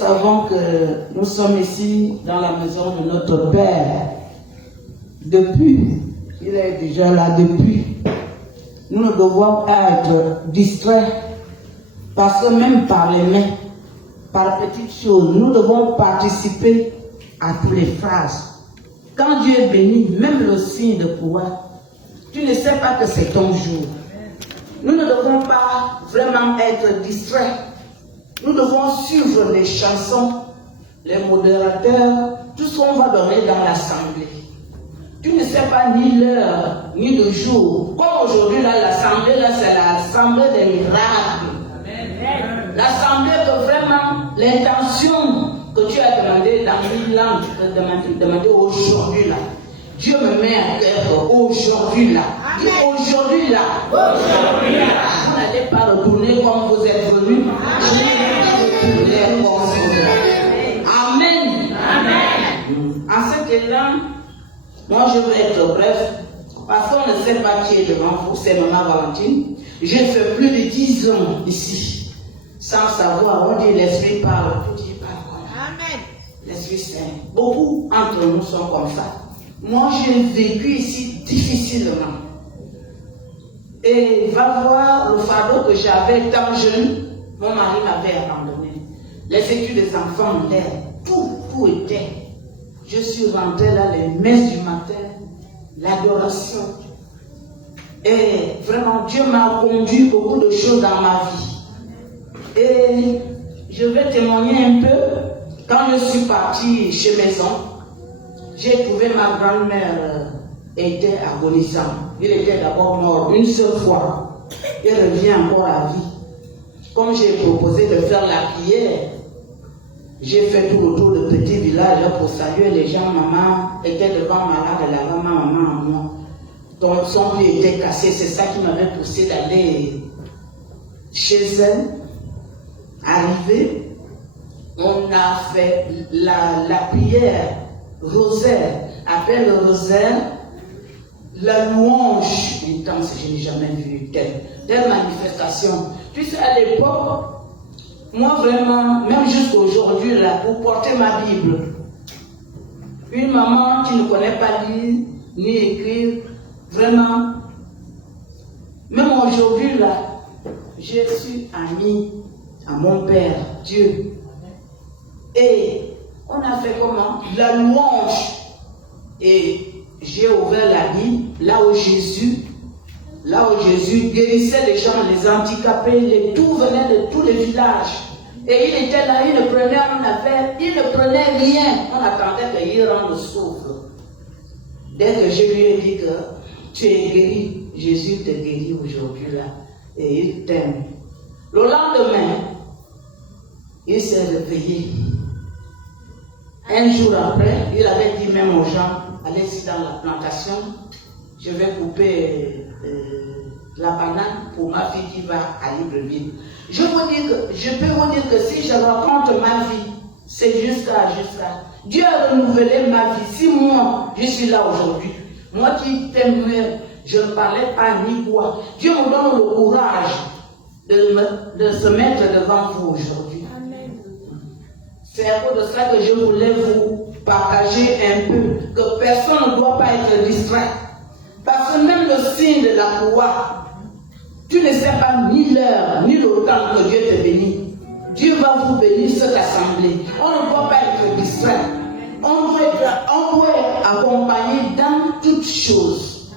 savons que nous sommes ici dans la maison de notre Père. Depuis, il est déjà là depuis. Nous ne devons être distraits parce que même par les mains, par petites choses, nous devons participer à toutes les phrases. Quand Dieu est béni, même le signe de pouvoir, tu ne sais pas que c'est ton jour. Nous ne devons pas vraiment être distraits. Nous devons suivre les chansons, les modérateurs, tout ce qu'on va donner dans l'assemblée. Tu ne sais pas ni l'heure, ni le jour. Comme aujourd'hui, là, l'assemblée, là, c'est l'assemblée des miracles. L'assemblée que vraiment, l'intention que tu as demandé dans 1000 ans, tu peux demander aujourd'hui, là. Dieu me met à cœur aujourd'hui, là. Dis aujourd'hui, là. Aujourd'hui, là. Vous n'allez pas retourner comme vous êtes venus. Amen. Amen. En cet élan, moi je veux être bref, parce qu'on ne sait pas qui est devant vous, c'est Maman Valentine. J'ai fait plus de 10 ans ici, sans savoir, on dit l'Esprit parle, tout dit parle. Amen. L'Esprit Saint. Beaucoup entre nous sont comme ça. Moi j'ai vécu ici difficilement. Et va voir le fardeau que j'avais tant jeune, mon mari m'avait abandonné. Les études des enfants en l'air, tout était. Je suis rentrée là, les messes du matin, l'adoration. Et vraiment, Dieu m'a conduit beaucoup de choses dans ma vie. Et je vais témoigner un peu. Quand je suis partie chez Maison, j'ai trouvé ma grand-mère était agonisante. Il était d'abord mort une seule fois. Il revient encore à vie. Comme j'ai proposé de faire la prière, j'ai fait tout le tour de petits villages pour saluer les gens. Maman était devant malade, elle avait maman en moi. Donc son pied était cassé, c'est ça qui m'avait poussé d'aller chez elle. Arrivé, on a fait la prière rosaire. Après le rosaire, la louange intense, je n'ai jamais vu telle manifestation. Tu sais, à l'époque, moi vraiment, même jusqu'à aujourd'hui, là, pour porter ma Bible, une maman qui ne connaît pas lire ni écrire, vraiment, même aujourd'hui, là, je suis amie à mon Père, Dieu. Et on a fait comment? La louange. Et j'ai ouvert la Bible, là où Jésus guérissait les gens, les handicapés, tout venait de tous les villages. Et il était là, il ne prenait un affaire, il ne prenait rien. On attendait qu'il rende le souffle. Dès que je lui ai dit que tu es guéri, Jésus te guérit aujourd'hui là. Et il t'aime. Le lendemain, il s'est réveillé. Un jour après, il avait dit même aux gens, allez-y dans la plantation, je vais couper la banane pour ma fille qui va à Libreville. Je peux vous dire que si je raconte ma vie, c'est jusqu'à. Dieu a renouvelé ma vie. Si moi, je suis là aujourd'hui, moi qui t'aimais, je ne parlais pas ni quoi. Dieu me donne le courage de se mettre devant vous aujourd'hui. C'est à cause de ça que je voulais vous partager un peu, que personne ne doit pas être distrait. Parce que même le signe de la croix, tu ne sais pas ni l'heure, ni le temps que Dieu te bénit. Dieu va vous bénir cette assemblée. On ne doit pas être distrait. On doit être accompagné dans toutes choses.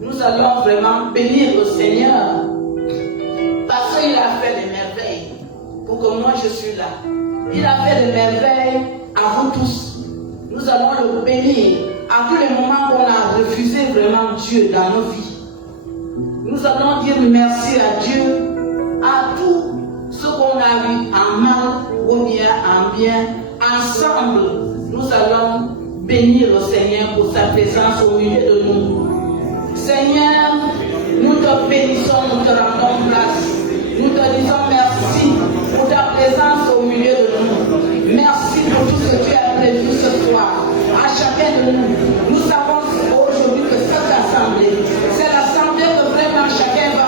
Nous allons vraiment bénir le Seigneur parce qu'il a fait des merveilles pour que moi je suis là. Il a fait des merveilles à vous tous. Nous allons le bénir à tous les moments qu'on a refusé vraiment Dieu dans nos vies. Nous allons dire merci à Dieu à tout ce qu'on a vu en mal ou bien en bien. Ensemble, nous allons bénir le Seigneur pour sa présence au milieu de nous. Seigneur, nous te bénissons, nous te rendons grâce. Nous te disons merci pour ta présence au milieu de nous. Merci pour tout ce que tu as prévu ce soir. À chacun de nous, nous savons aujourd'hui que cette assemblée, c'est l'assemblée que vraiment chacun va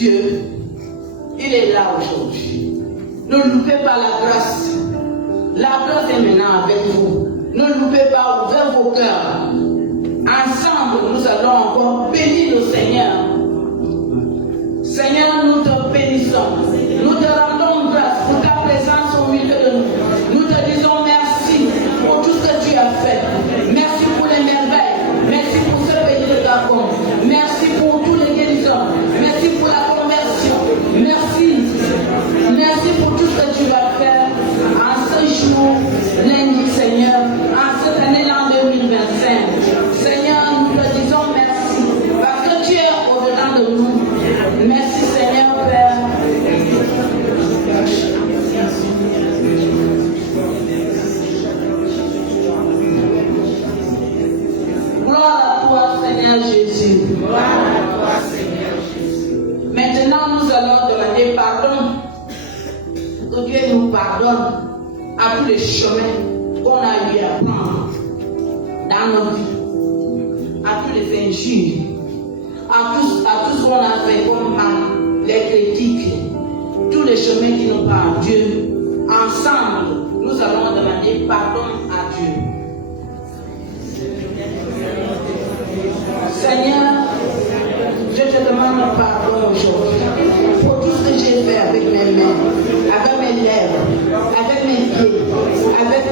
Dieu, il est là aujourd'hui. Ne loupez pas la grâce. La grâce est maintenant avec vous. Ne loupez pas, ouvrez vos cœurs. Ensemble, nous allons encore bénir le Seigneur. Seigneur, nous te bénissons. Nous te rendons grâce pour ta présence au milieu de nous. Nous te disons merci pour tout ce que tu as fait. Merci pour les merveilles. Merci pour ce pays de Gabon. Merci pour tous les guérisons. Merci pour la conversion. Merci. Merci pour tout ce que tu vas faire en ce jour, lundi, Seigneur, en cette année l'an 2025. Seigneur, nous te disons merci parce que tu es au-dedans de nous. Merci, Seigneur, Père. Gloire à toi, Seigneur Jésus. Gloire à toi, Seigneur Jésus. Maintenant, nous allons demander pardon. Que Dieu nous pardonne à tous les chemins qu'on a eu à prendre dans nos vies, à tous les injures, à tout ce qu'on a fait comme mal, les critiques, tous les chemins qui n'ont pas à Dieu. Ensemble, nous allons demander pardon à Dieu. Seigneur, je te demande pardon aujourd'hui pour tout ce que j'ai fait avec mes mains, avec mes lèvres, avec mes pieds, avec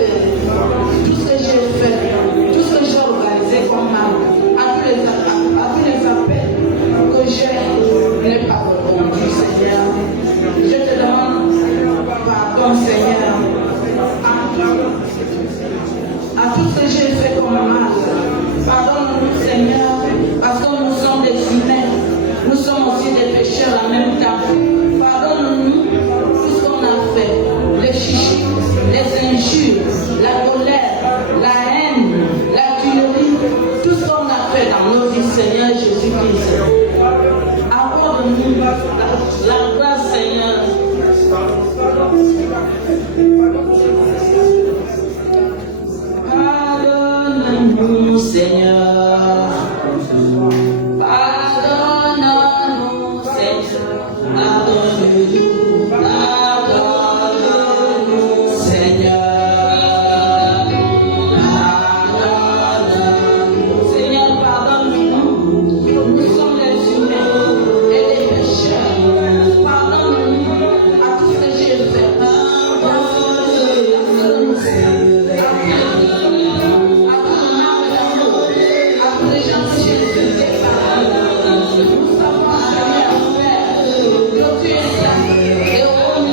tout ce que j'ai fait, tout ce que j'ai organisé comme mal, à tous les appels que je n'ai pas répondu, Seigneur. Je te demande pardon, Seigneur, à tout ce que j'ai fait comme mal. Pardonne-nous, Seigneur, parce que nous sommes des humains, nous sommes aussi des pécheurs en même temps. Pardonne-nous tout ce qu'on a fait, les chichis, les injures, la colère, la haine, la tuerie, tout ce qu'on a fait dans nos vies, Seigneur Jésus-Christ. Accorde-nous la grâce, Seigneur. Pardonne-nous, Seigneur. Pardonne-nous, Seigneur. Pardonne-nous. Pardonne-nous, Seigneur. Pardonne-nous. Seigneur, pardonne-nous. Nous sommes les humains et les pécheurs. Pardonne-nous à tout ce que j'ai fait. Pardonne-nous, Seigneur. Et au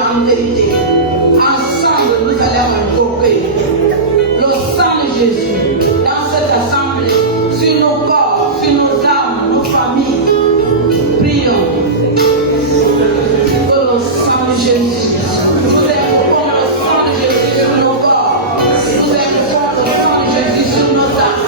en vérité. Ensemble, nous allons invoquer le sang de Jésus dans cette assemblée, sur nos corps, sur nos âmes, nos familles. Prions pour le sang de Jésus. Nous invoquons le sang de Jésus sur nos corps. Nous invoquons le sang de Jésus sur nos âmes.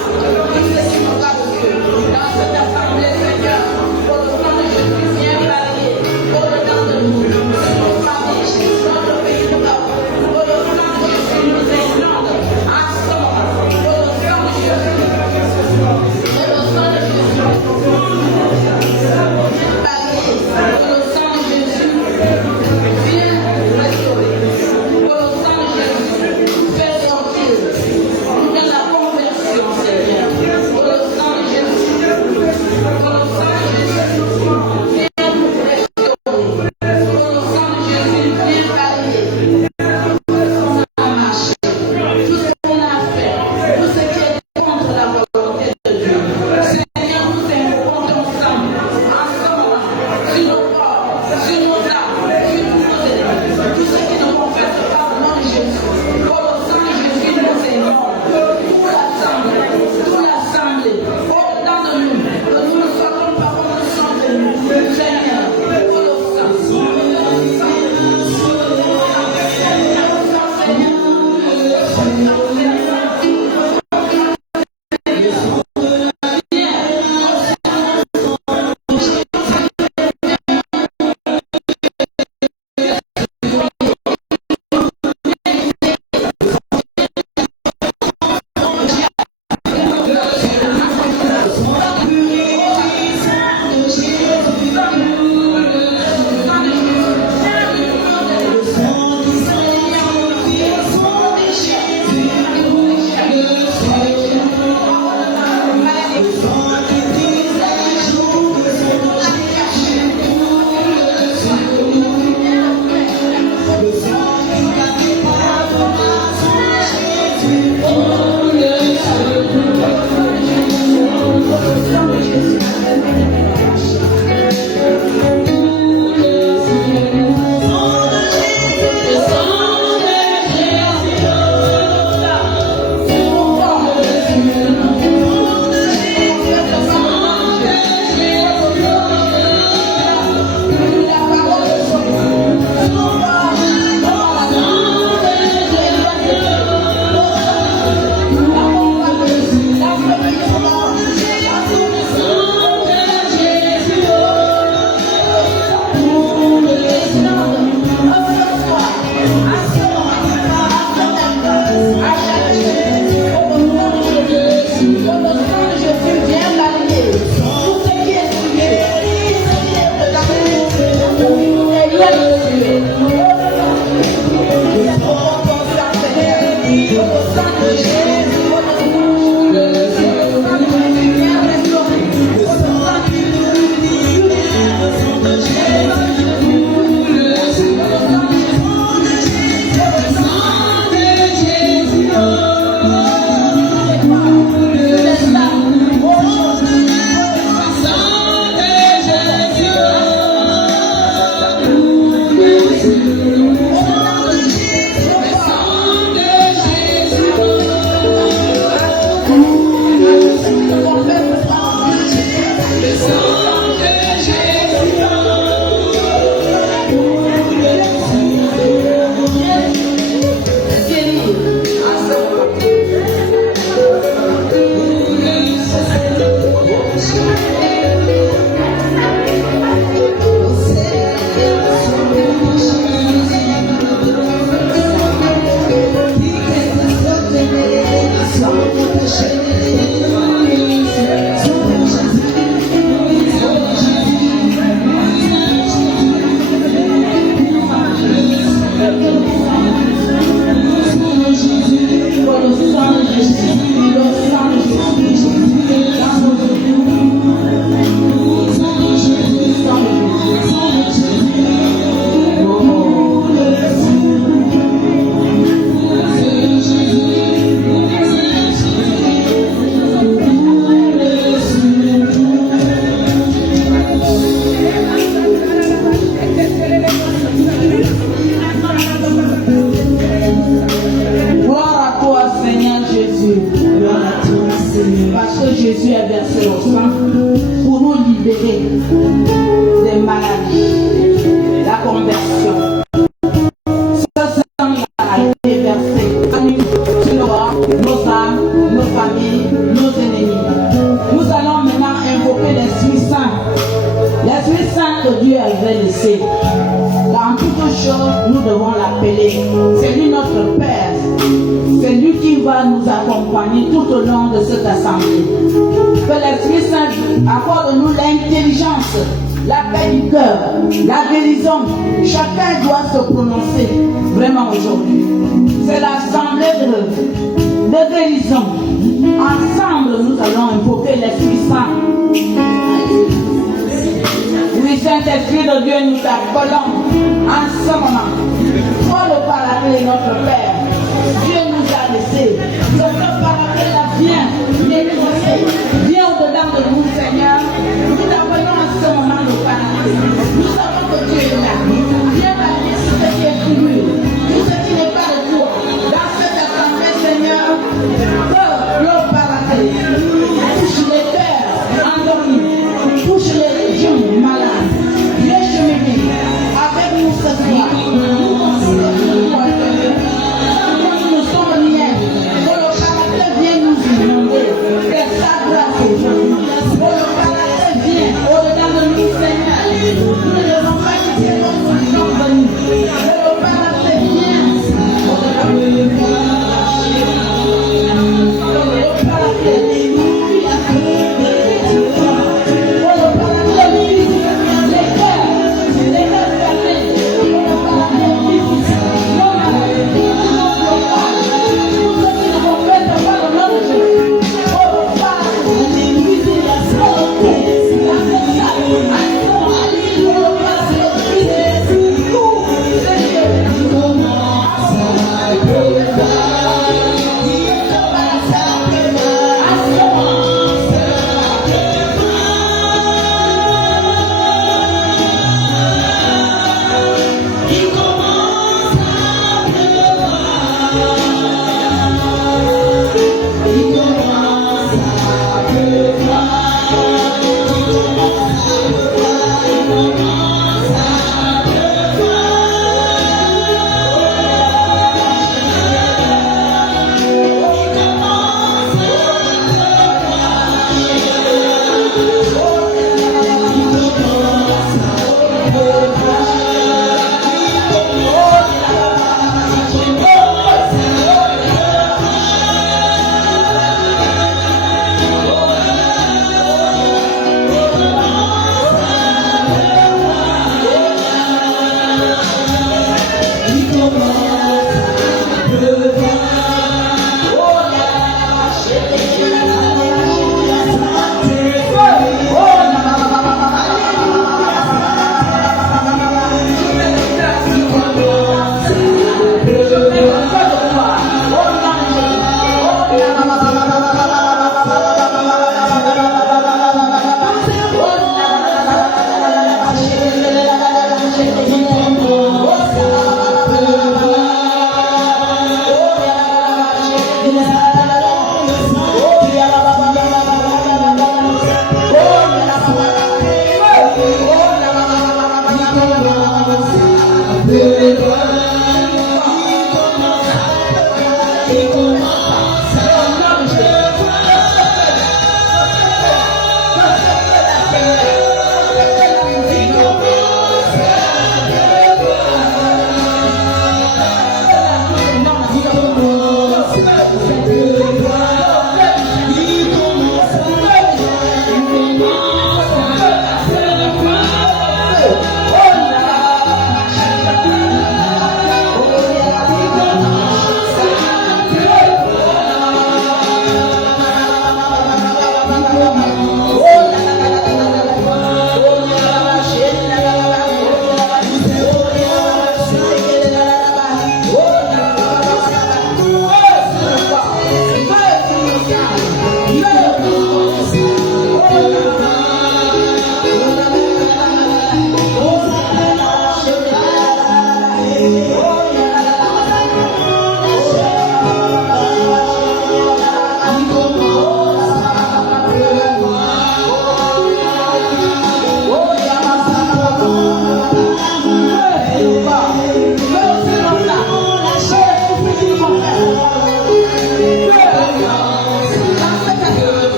Tout ce qui nous garde Dieu dans cette assemblée, Seigneur, pour le sang de Jésus vient balayer au-dedans de nous, sur nos familles, notre pays, nous avons. Pour le sang de Jésus nous inonde, ensemble, pour le sang de Jésus. Pour le sang de Jésus. Balayer, pour le sang de Jésus. Viens restaurer. appelé. C'est lui notre Père. C'est lui qui va nous accompagner tout au long de cette assemblée. Que l'Esprit Saint accorde-nous l'intelligence, la paix du cœur, la guérison. Chacun doit se prononcer vraiment aujourd'hui. C'est l'assemblée de guérison. Ensemble, nous allons invoquer l'Esprit Saint. Oui, Saint-Esprit de Dieu, nous t'appelons en ce moment. Toi, le Paraclet, notre Père. Dieu nous a laissé. Notre Paraclet là, viens au-dedans de nous, Seigneur. Nous t'appelons en ce moment le Paraclet. Nous savons que Dieu est là. Viens balayer ce qui est pur, tout ce qui n'est pas de toi. Dans cette assemblée, Seigneur, que le Paraclet touche les cœurs endormis, touche les régions malades. Viens cheminer avec nous ce soir.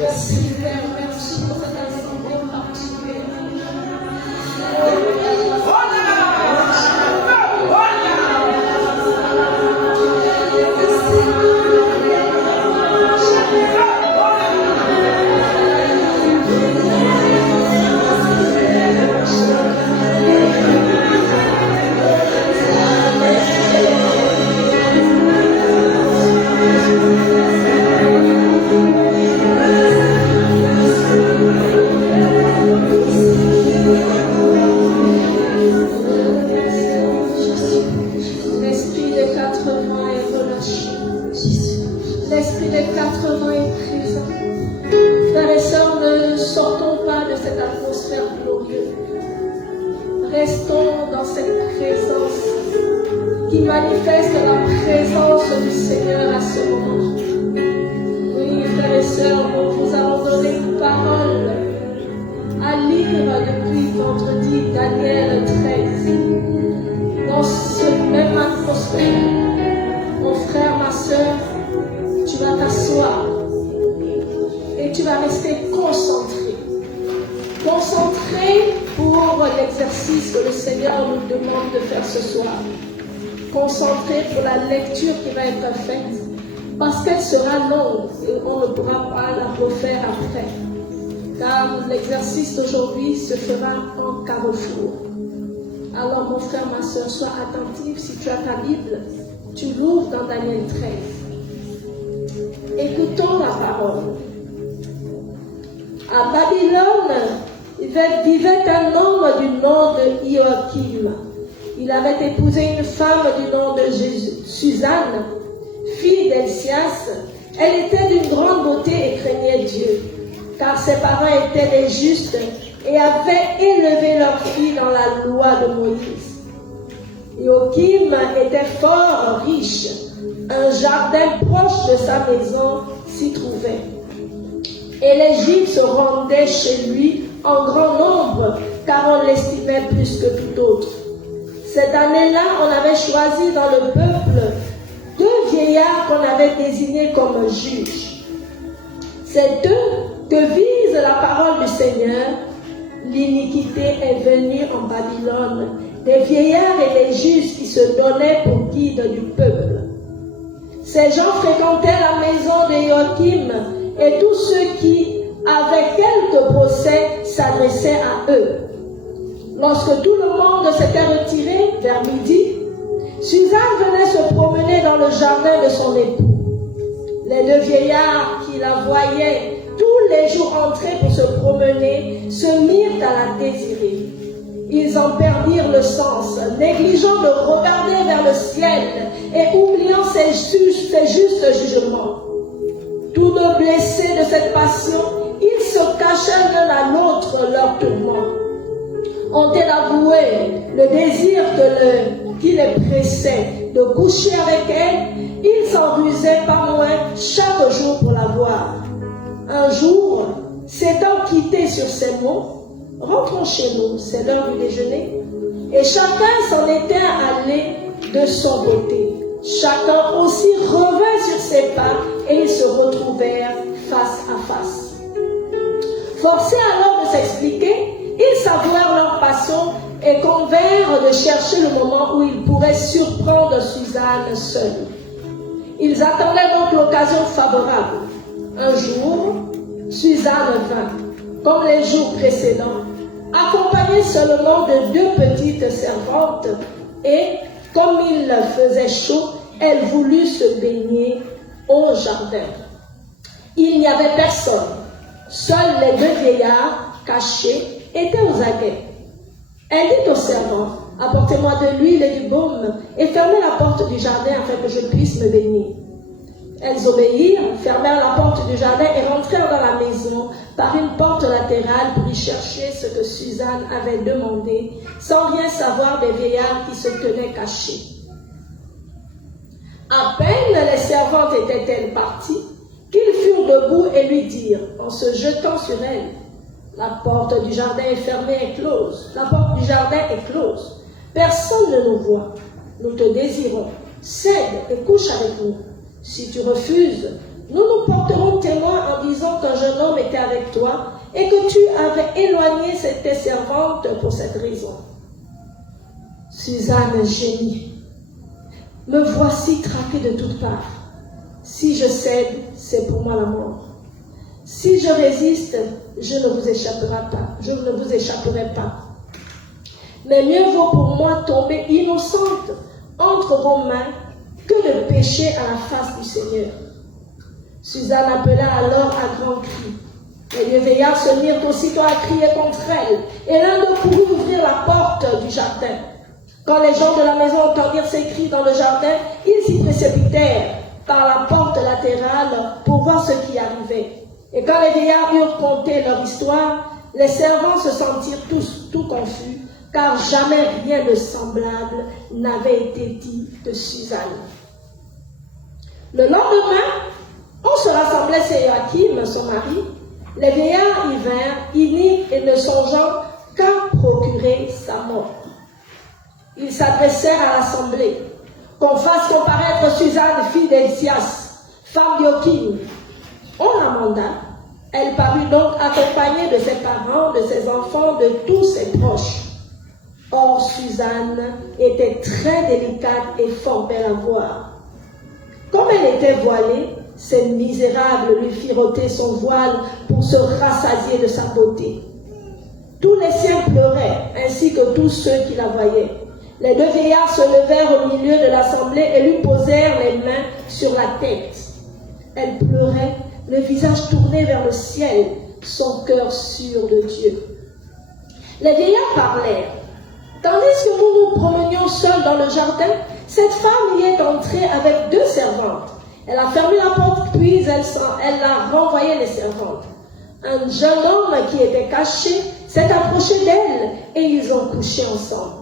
Merci Père, merci pour cette assemblée particulière. Restons dans cette présence qui manifeste la présence du Seigneur à ce moment. Oui, frères et sœurs, nous vous avons donné une parole à lire depuis vendredi, Daniel 13. Dans ce même atmosphère, mon frère, ma sœur, tu vas t'asseoir et tu vas rester concentré. Concentré pour l'exercice que le Seigneur nous demande de faire ce soir. Concentré pour la lecture qui va être faite, parce qu'elle sera longue et on ne pourra pas la refaire après. Car l'exercice d'aujourd'hui se fera en carrefour. Alors mon frère, ma soeur, sois attentif. Si tu as ta Bible, tu l'ouvres dans Daniel 13. Écoutons la parole. À Babylone, vivait un homme du nom de Joachim. Il avait épousé une femme du nom de Suzanne, fille d'Elsias. Elle était d'une grande beauté et craignait Dieu, car ses parents étaient des justes et avaient élevé leur fille dans la loi de Moïse. Joachim était fort riche. Un jardin proche de sa maison s'y trouvait. Et les Juifs se rendaient chez lui en grand nombre, car on l'estimait plus que tout autre. Cette année-là, on avait choisi dans le peuple 2 vieillards qu'on avait désignés comme juges. C'est eux que vise la parole du Seigneur. L'iniquité est venue en Babylone, des vieillards et des juges qui se donnaient pour guides du peuple. Ces gens fréquentaient la maison de Joachim, et tous ceux qui avaient quelques procès s'adressaient à eux. Lorsque tout le monde s'était retiré vers midi, Suzanne venait se promener dans le jardin de son époux. Les 2 vieillards qui la voyaient tous les jours entrer pour se promener se mirent à la désirer. Ils en perdirent le sens, négligeant de regarder vers le ciel et oubliant ses justes jugements. Tous deux blessés de cette passion, ils se cachèrent l'un à l'autre leur tourment. Ont-elles avoué le désir qui les pressait de coucher avec elle? Ils s'en rusaient pas moins chaque jour pour la voir. Un jour, s'étant quittés sur ces mots, rentrons chez nous, c'est l'heure du déjeuner, et chacun s'en était allé de son côté. Chacun aussi revint sur ses pas et ils se retrouvèrent face à face. Forcés alors de s'expliquer, ils s'avouèrent leur passion et convinrent de chercher le moment où ils pourraient surprendre Suzanne seule. Ils attendaient donc l'occasion favorable. Un jour, Suzanne vint, comme les jours précédents, accompagnée seulement de 2 petites servantes, et, comme il faisait chaud, elle voulut se baigner au jardin. Il n'y avait personne. Seuls les 2 vieillards, cachés, étaient aux aguets. Elle dit aux servants, apportez-moi de l'huile et du baume, et fermez la porte du jardin afin que je puisse me baigner. Elles obéirent, fermèrent la porte du jardin et rentrèrent dans la maison par une porte latérale pour y chercher ce que Suzanne avait demandé, sans rien savoir des vieillards qui se tenaient cachés. À peine les servantes étaient-elles parties, qu'ils furent debout et lui dirent, en se jetant sur elle, la porte du jardin est fermée et close. La porte du jardin est close. Personne ne nous voit. Nous te désirons. Cède et couche avec nous. Si tu refuses, nous nous porterons témoin en disant qu'un jeune homme avec toi et que tu avais éloigné tes servantes pour cette raison. Suzanne gémit. Me voici traquée de toutes parts. Si je cède, c'est pour moi la mort. Si je résiste, je ne vous échapperai pas. Mais mieux vaut pour moi tomber innocente entre vos mains que de pécher à la face du Seigneur. Suzanne appela alors à grands cris. Les vieux vieillards se mirent aussitôt à crier contre elle, et l'un d'eux courut ouvrir la porte du jardin. Quand les gens de la maison entendirent ces cris dans le jardin, ils s'y précipitèrent par la porte latérale pour voir ce qui arrivait. Et quand les vieillards eurent conté leur histoire, les servants se sentirent tous tout confus, car jamais rien de semblable n'avait été dit de Suzanne. Le lendemain, on se rassemblait chez Joachim, son mari. Les vieillards y vinrent, iniques et ne songeant qu'à procurer sa mort. Ils s'adressèrent à l'assemblée, qu'on fasse comparaître Suzanne, fille d'Elsias, femme d'Joachim. On la manda. Elle parut donc accompagnée de ses parents, de ses enfants, de tous ses proches. Or, Suzanne était très délicate et fort belle à voir. Comme elle était voilée, ces misérables lui firent ôter son voile pour se rassasier de sa beauté. Tous les siens pleuraient, ainsi que tous ceux qui la voyaient. Les deux vieillards se levèrent au milieu de l'assemblée et lui posèrent les mains sur la tête. Elle pleurait, le visage tourné vers le ciel, son cœur sûr de Dieu. Les vieillards parlèrent. Tandis que nous nous promenions seuls dans le jardin, cette femme y est entrée avec 2 servantes. Elle a fermé la porte, puis elle a renvoyé les servantes. Un jeune homme qui était caché s'est approché d'elle et ils ont couché ensemble.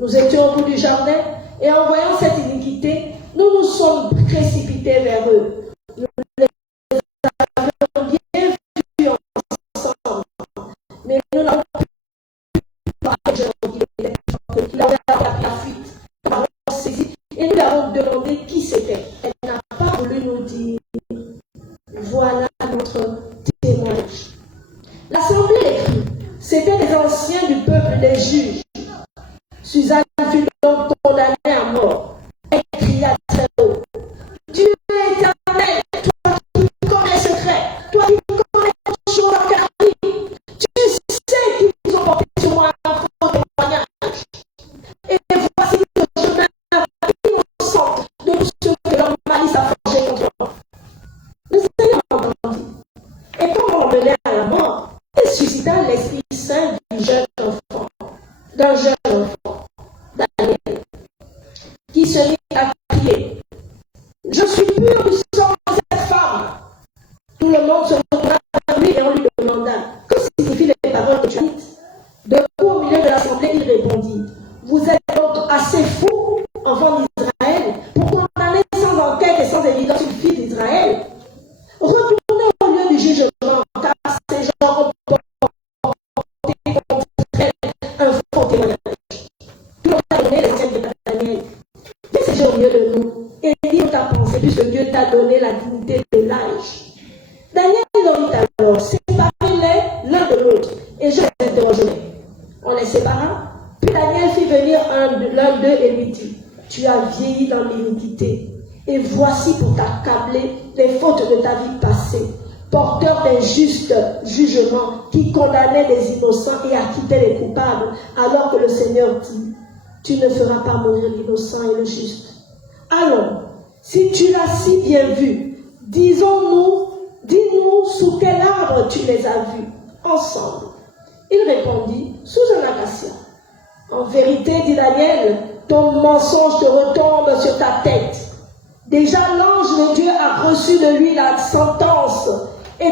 Nous étions au bout du jardin et en voyant cette iniquité, nous nous sommes précipités vers eux. Nous les avions bien vus ensemble, mais nous n'avons pas qu'il avait la fuite. Nous l'avons saisi et nous lui avons demandé qui c'était. Elle n'a pas voulu nous dire. Voilà notre témoignage. L'assemblée écrit. C'était des anciens du peuple des juges. Suzanne fut donc condamnée à mort. Elle cria très haut. Dieu est éternel, toi qui connais les secrets, toi qui connais les choses à caractère. Tu sais qu'ils ont porté sur moi un faux témoignage. Et voici que je meurs innocente de tout ce que leur malice a forgé contre moi. Le Seigneur entendit. Et comme on menait à la mort, il suscita l'Esprit Saint d'un jeune enfant, Daniel, qui se mit à crier. Je suis pur du sang de cette femme. Tout le monde se retourna vers lui et on lui demanda, que signifient les paroles que tu as dites? Debout au milieu de l'assemblée, il répondit, vous êtes donc assez fous, enfants d'Israël, pour condamner sans enquête et sans évidence une fille d'Israël. Retournez au lieu du jugement, car ces gens ont porté contre elle un faux témoignage. Tout le monde a donné les anciens de Daniel. Viens ces gens au milieu de nous et dis-nous ta pensée, puisque Dieu t'a donné la dignité de l'âge. Daniel leur dit alors, séparez-les l'un de l'autre, et je les interrogerai. On les sépara, puis Daniel fit venir l'un d'eux et lui dit, tu as vieilli dans l'iniquité, et voici pour t'accabler les fautes de ta vie passée, porteur d'un juste jugement qui condamnait les innocents et acquittait les coupables, alors que le Seigneur dit, tu ne feras pas mourir l'innocent et le juste. Allons, si tu l'as si bien vu, dis-nous sous quel arbre tu les as vus, ensemble. Il répondit, sous un acacia. En vérité, dit Daniel, ton mensonge te retombe sur ta tête. Déjà l'ange de Dieu a reçu de lui la sentence et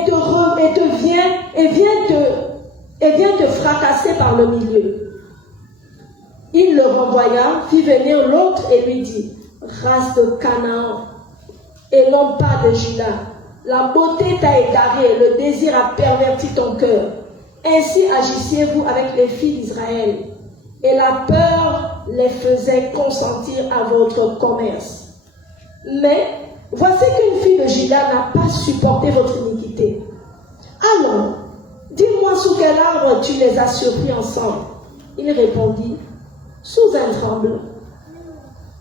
vient te fracasser par le milieu. Il le renvoya, fit venir l'autre et lui dit, race de Canaan, et non pas de Juda, la beauté t'a égaré, le désir a perverti ton cœur. Ainsi agissiez-vous avec les filles d'Israël, et la peur les faisait consentir à votre commerce. Mais voici qu'une fille de Juda n'a pas supporté votre iniquité. Allons, quel arbre tu les as surpris ensemble? Il répondit, sous un tremblement.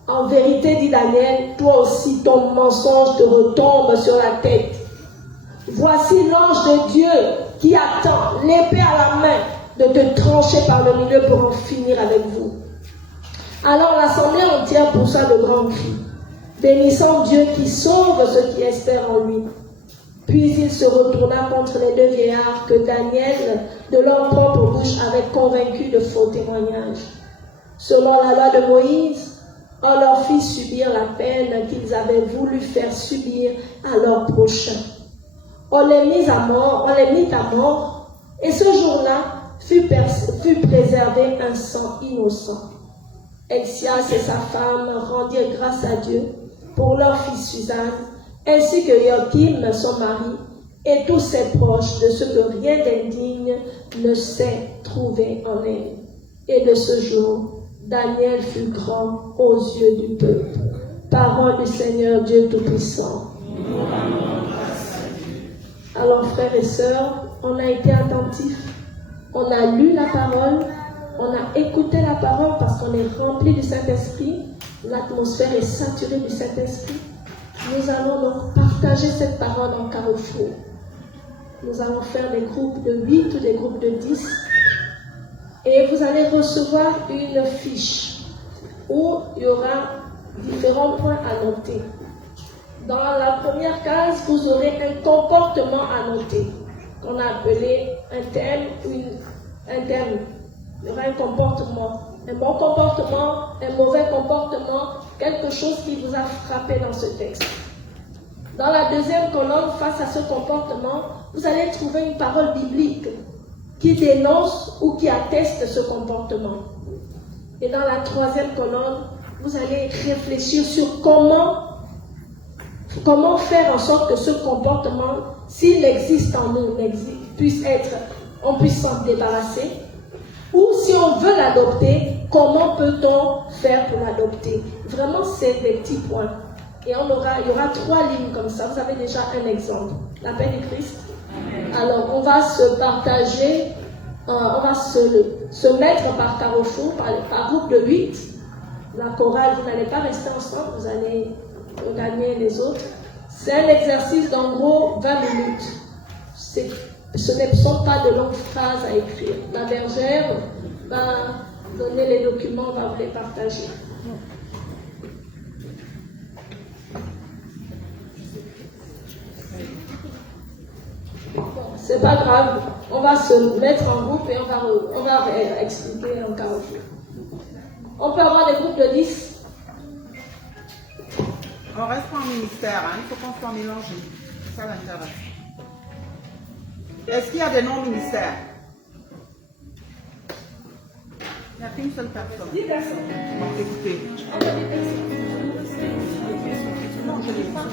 En vérité, dit Daniel, toi aussi ton mensonge te retombe sur la tête. Voici l'ange de Dieu qui attend, l'épée à la main, de te trancher par le milieu pour en finir avec vous. Alors l'assemblée entière poussa de grands cris, bénissant Dieu qui sauve ceux qui espèrent en lui. Puis il se retourna contre les deux vieillards que Daniel, de leur propre bouche, avait convaincus de faux témoignages. Selon la loi de Moïse, on leur fit subir la peine qu'ils avaient voulu faire subir à leurs prochains. On les mit à mort, et ce jour-là fut préservé un sang innocent. Helcias et sa femme rendirent grâce à Dieu pour leur fille Suzanne, ainsi que Joachim, son mari, et tous ses proches, de ce que rien d'indigne ne s'est trouvé en elle. Et de ce jour, Daniel fut grand aux yeux du peuple. Parole du Seigneur Dieu Tout-Puissant. Alors, frères et sœurs, on a été attentifs, on a lu la parole, on a écouté la parole parce qu'on est rempli du Saint-Esprit, l'atmosphère est saturée du Saint-Esprit. Nous allons donc partager cette parole en carrefour. Nous allons faire des groupes de 8 ou des groupes de 10. Et vous allez recevoir une fiche où il y aura différents points à noter. Dans la première case, vous aurez un comportement à noter, qu'on a appelé un thème ou un thème. Il y aura un comportement, un bon comportement, un mauvais comportement, quelque chose qui vous a frappé dans ce texte. Dans la deuxième colonne, face à ce comportement, vous allez trouver une parole biblique qui dénonce ou qui atteste ce comportement. Et dans la troisième colonne, vous allez réfléchir sur comment faire en sorte que ce comportement, s'il existe en nous, on puisse s'en débarrasser. Ou si on veut l'adopter, comment peut-on faire pour l'adopter? Vraiment, c'est des petits points. Et il y aura 3 lignes comme ça. Vous avez déjà un exemple. La paix du Christ. Alors, on va se partager, on va se mettre par carrefour, par groupe de 8. La chorale, vous n'allez pas rester ensemble, vous allez regagner les autres. C'est un exercice d'en gros 20 minutes. Ce ne sont pas de longues phrases à écrire. La bergère va donner les documents, va vous les partager. C'est pas grave, on va se mettre en groupe et on va expliquer en carrefour. On peut avoir des groupes de 10. On reste pas en ministère, hein. Il faut qu'on soit mélangé. C'est ça l'intérêt. Est-ce qu'il y a des non-ministères? Il n'y a qu'une seule personne. 10 personnes. Bon, écoutez. On a 10 personnes. Non, je l'ai pas.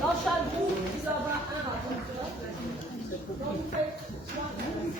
Dans chaque groupe, il y aura un rapporteur. Donc vous faites 3 groupes.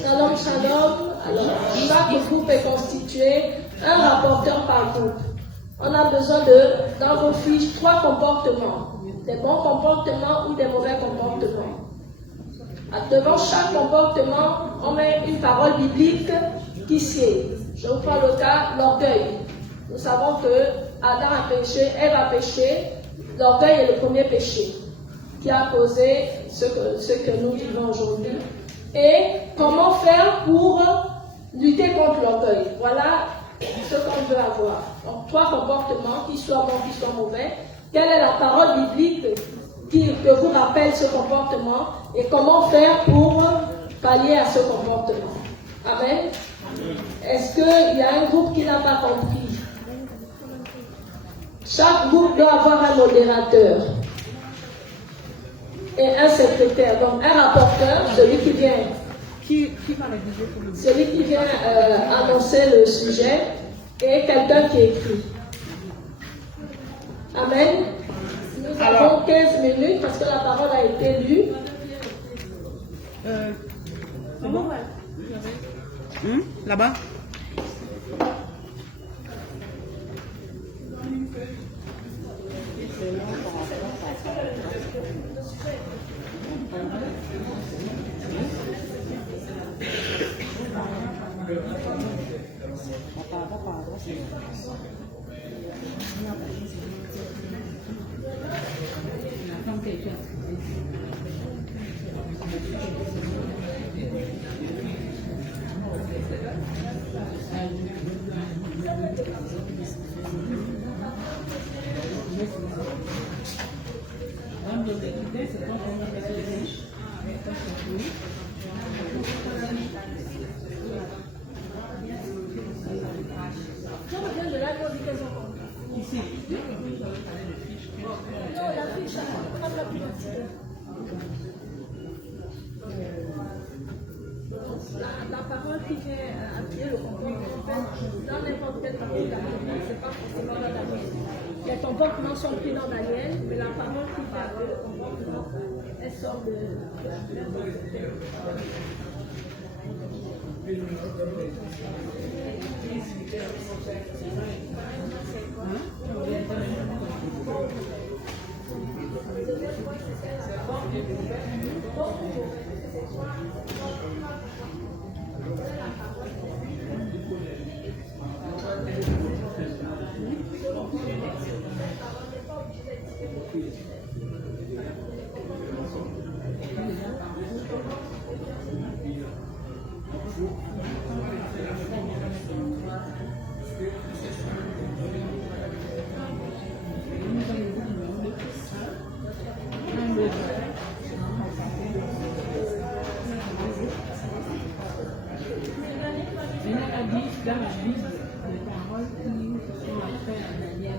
Shalom, shalom. Alors, chaque groupe est constitué un rapporteur par groupe. On a besoin dans vos fiches, 3 comportements. Des bons comportements ou des mauvais comportements. Devant chaque comportement, on met une parole biblique qui sied. Je vous prends le cas, l'orgueil. Nous savons que Adam a péché, Ève a péché. L'orgueil est le premier péché qui a causé ce que nous vivons aujourd'hui. Et comment faire pour lutter contre l'orgueil? Voilà ce qu'on veut avoir. Donc, 3 comportements, qui soient bons, qui soient mauvais. Quelle est la parole biblique que vous rappelle ce comportement et comment faire pour pallier à ce comportement? Amen. Est-ce qu'il y a un groupe qui n'a pas compris? Chaque groupe doit avoir un modérateur et un secrétaire, donc un rapporteur, celui qui vient annoncer le sujet, et quelqu'un qui écrit. Amen. Nous avons 15 minutes parce que la parole a été lue. Là-bas. La parole qui vient appuyer le comportement dans n'importe quelle partie de la Bible, ce n'est pas forcément dans Daniel. Les comportements sont pris dans Daniel, mais la parole qui fait appuyer le comportement, elle sort de la Bible. Dans la Bible, les paroles qui sont après à Daniel,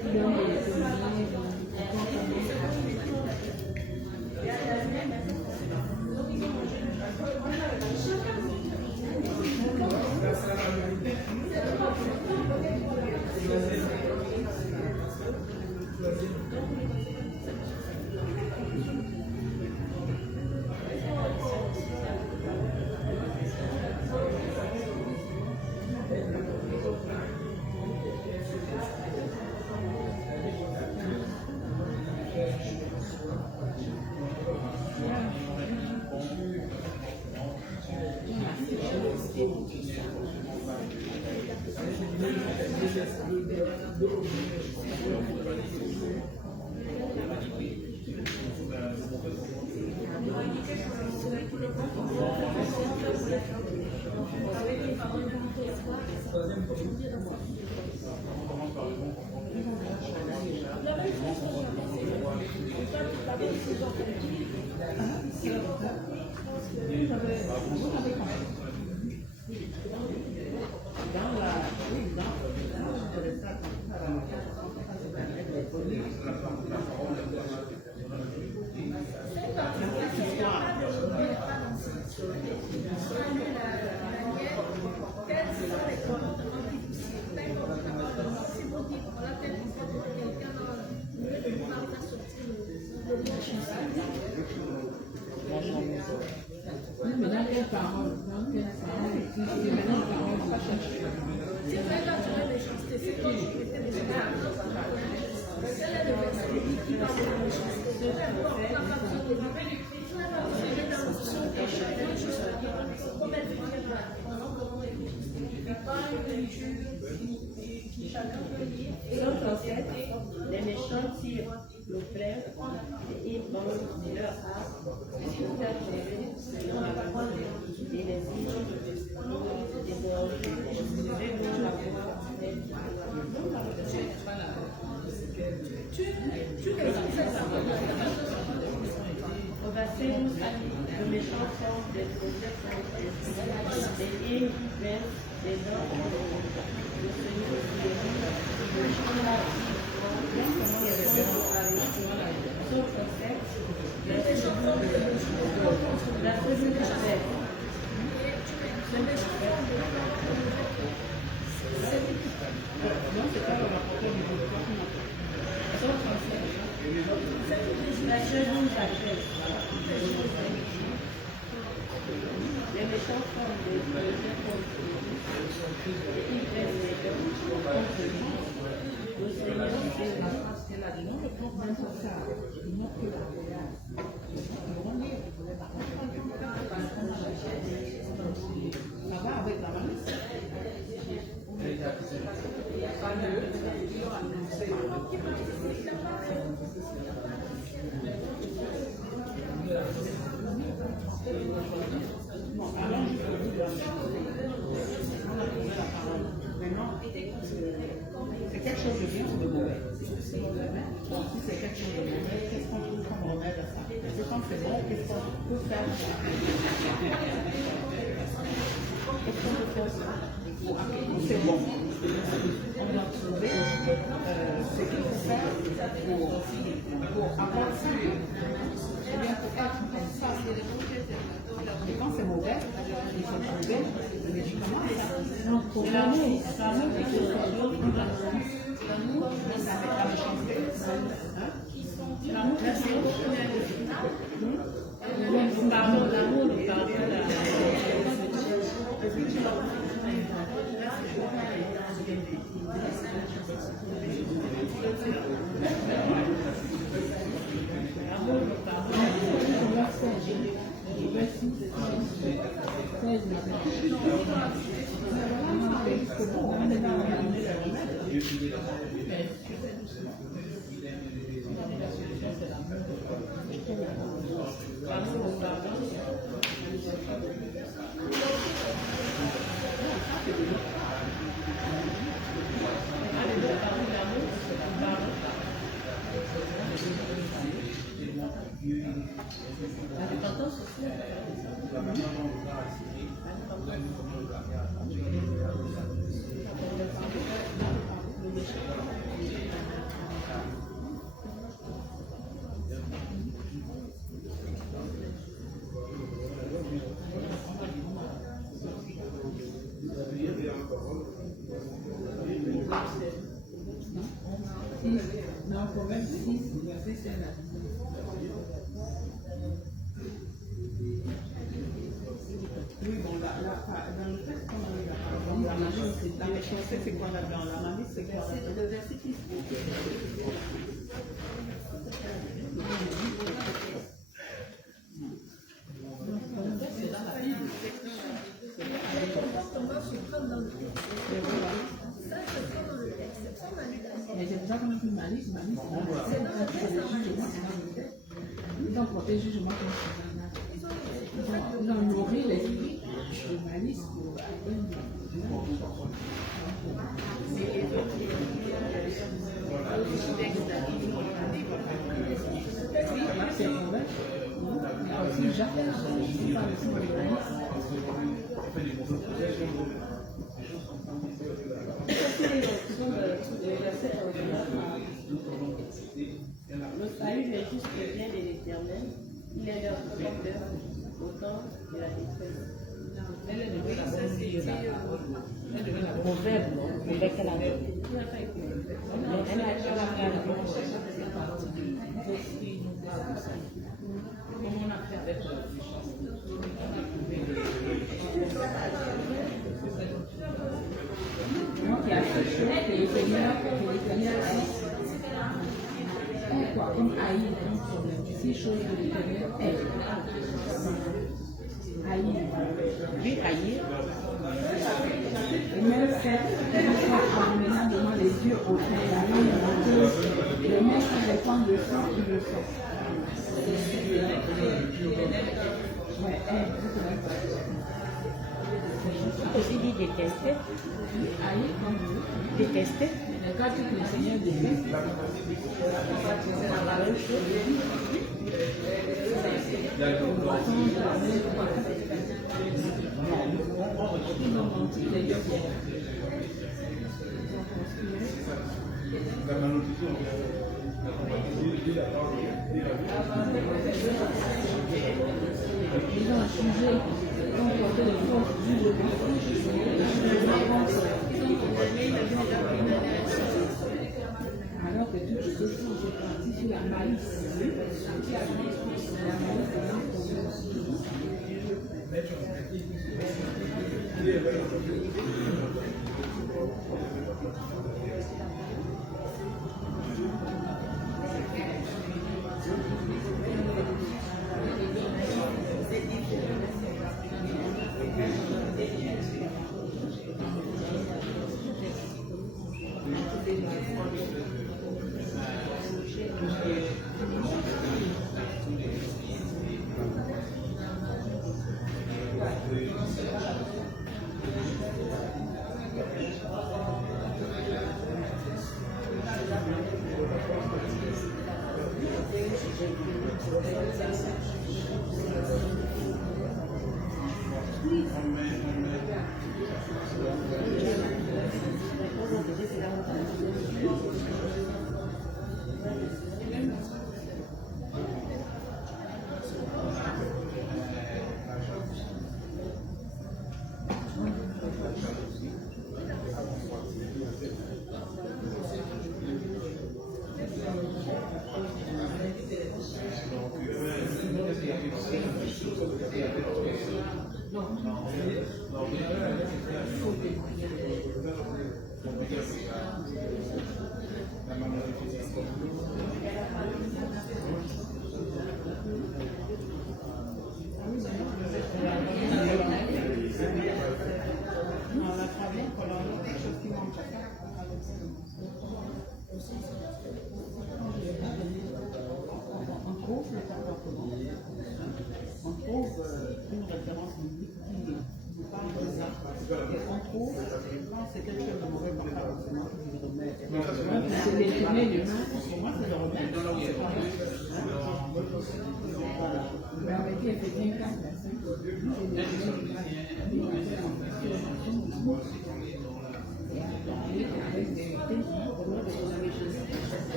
qui donnent des témoignages, Les méchants tirent le frère et vendent leur âme et les îles dégorgent la Au bassin, le méchant forme des projets des îles verses, des dents, le Seigneur le méchant la les méchants forment des projets contre ils prennent les dents contre lui. Le Seigneur c'est la face qu'elle a dit non, le plan ça, non que la ça va avec la malice. C'est quelque chose de bien ou de mauvais? Si c'est quelque chose de mauvais, qu'est-ce qu'on trouve comme remède à ça? Est-ce que quand c'est bon, qu'est-ce qu'on peut faire? Qu'est-ce qu'on peut faire? C'est bon. On a trouvé ce qu'il faut faire pour avoir ça. C'est bien pour être comme ça. Et quand c'est mauvais, il faut trouver le médicament. C'est l'amour. L'amour, ça fait la méchanceté. L'amour, nous parlons d'amour, nous parlons de la La méchanceté, c'est quoi là-dedans? La malice, c'est quoi? C'est le verset qui se mais c'est pour ça qu'on a plus malice. Ils ont protégé jugement comme ça. journaliste pour atteindre c'est vrai. Mais aussi j'appelle, c'est pas aussi journaliste. Le salut est juste le bien de l'Éternel. Il est leur protecteur au temps de la détresse. Proverbe, avec la Donc il y a ce chose que le Seigneur est quoi, comme haïr un problème. Ces choses que l'Éternel est. Haïr. Oui, haïr. Et même faire abominablement les yeux au fond, la langue menteuse, le mec qui répand le sang, il le sent. Ouais, Aussi dit détester. haïr comme vous. Détester. Mais quand tu le Seigneur déteste, c'est la même chose. Ils ont menti, les gars. Ils ont jugé, ils ont porté le faux jugement. Alors que toutes ces choses sont parties sur la malice. La malice est un problème. On trouve une référence biblique qui nous parle de ça. Et on trouve, quand c'est quelque chose de mauvais par rapport au Seigneur, qui le remet. C'est l'éternel humain. Pour moi, c'est le remède. Vous avez dit Éphésiens 4, verset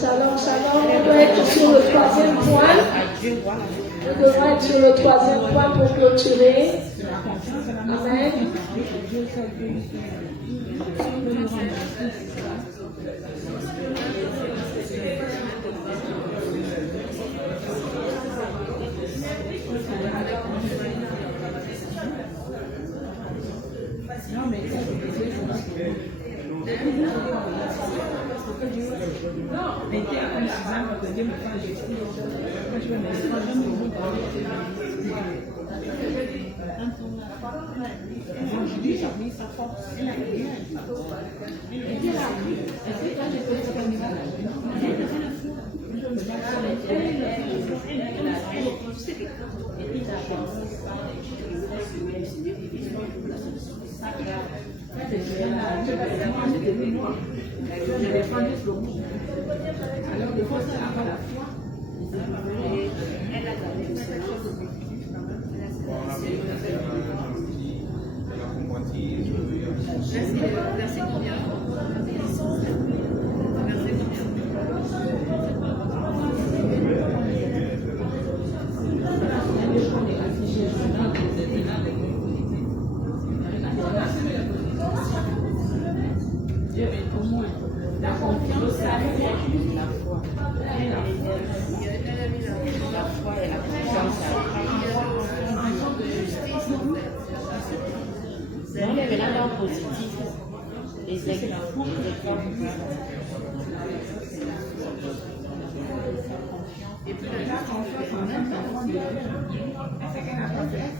Shalom, shalom, on doit être sur le troisième point. Nous devons être sur le troisième point pour clôturer. Amen. Non, mais ça, non, mais t'es comme Suzanne, quand Dieu me fait un geste, quand je me mets sur le même niveau, donc je dis, j'ai mis sa force. Elle a rien. Et puis là, est-ce que quand j'ai fait ce qu'elle m'a je vais prendre le bout. Alors, il faut avoir la foi. Elle a quelque chose de positif quand même. Merci combien? La confiance, ça la foi. La foi et la confiance. On est maintenant dans le positif. Les exemples. Et puis la confiance en elle, ça prend de Dieu. Est-ce qu'elle n'a pas fait?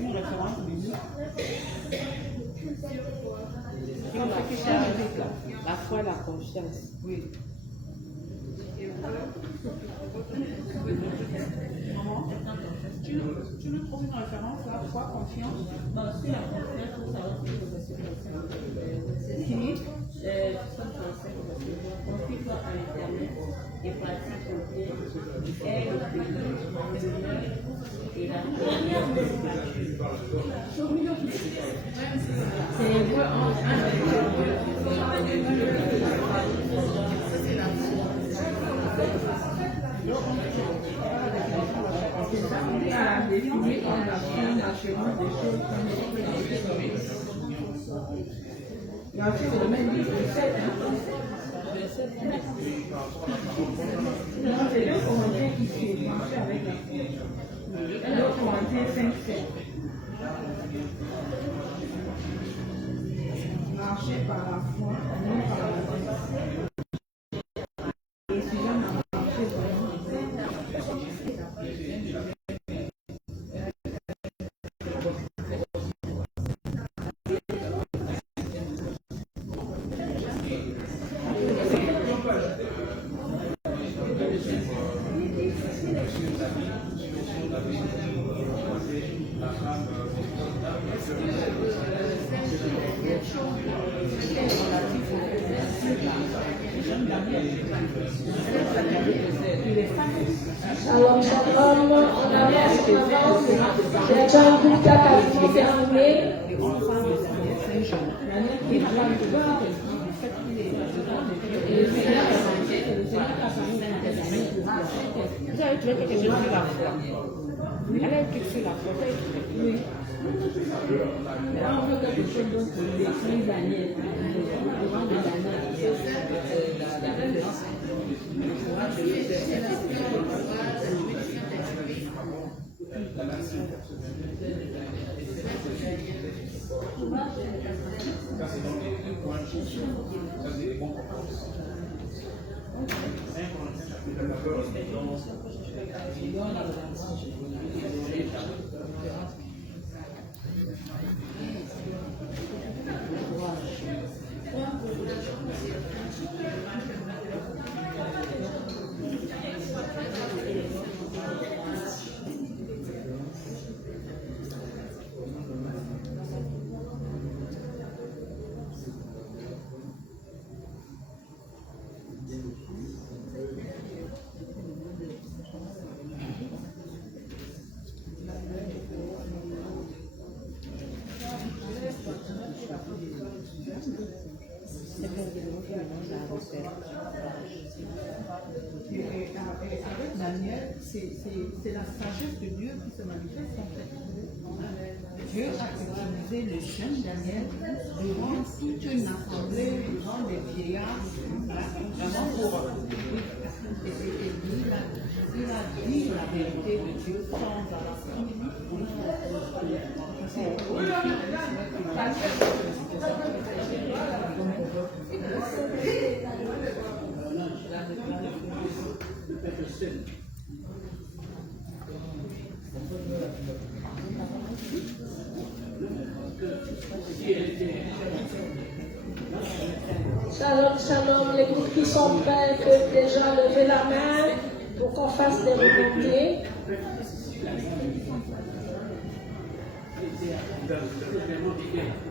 Une référence biblique. La foi et la confiance. Oui. Tu nous trouves une référence, la foi, confiance? Non, si la confiance, ça va être Qui? Confie-toi à l'éternel et pratique ton bien. Aie le bonheur et la c'est Hébreux 1 à définir comme la fin naturelle des choses comme il y a aussi le même livre de 7, non, c'est le commentaire qui s'est marché avec la foi. Le commentaire 5-7. Marcher par la foi, non par la foi. Et si j'en ai marché vraiment, Alors, shalom, on avance. Le temps du cas quasiment terminé. Vous avez trouvé quelque chose sur la foi. Elle a écrit sur la foi. oui. Là, on veut quelque chose d'autre que l'écrit Daniel. Devant de Et avec Daniel, c'est la sagesse de Dieu qui se manifeste en fait. Dieu a utilisé le jeune Daniel devant toute une assemblée, devant des vieillards, vraiment pour. Et il a dit la vérité de Dieu sans Shalom, shalom, les groupes qui sont prêts peuvent déjà lever la main pour qu'on fasse des remontées.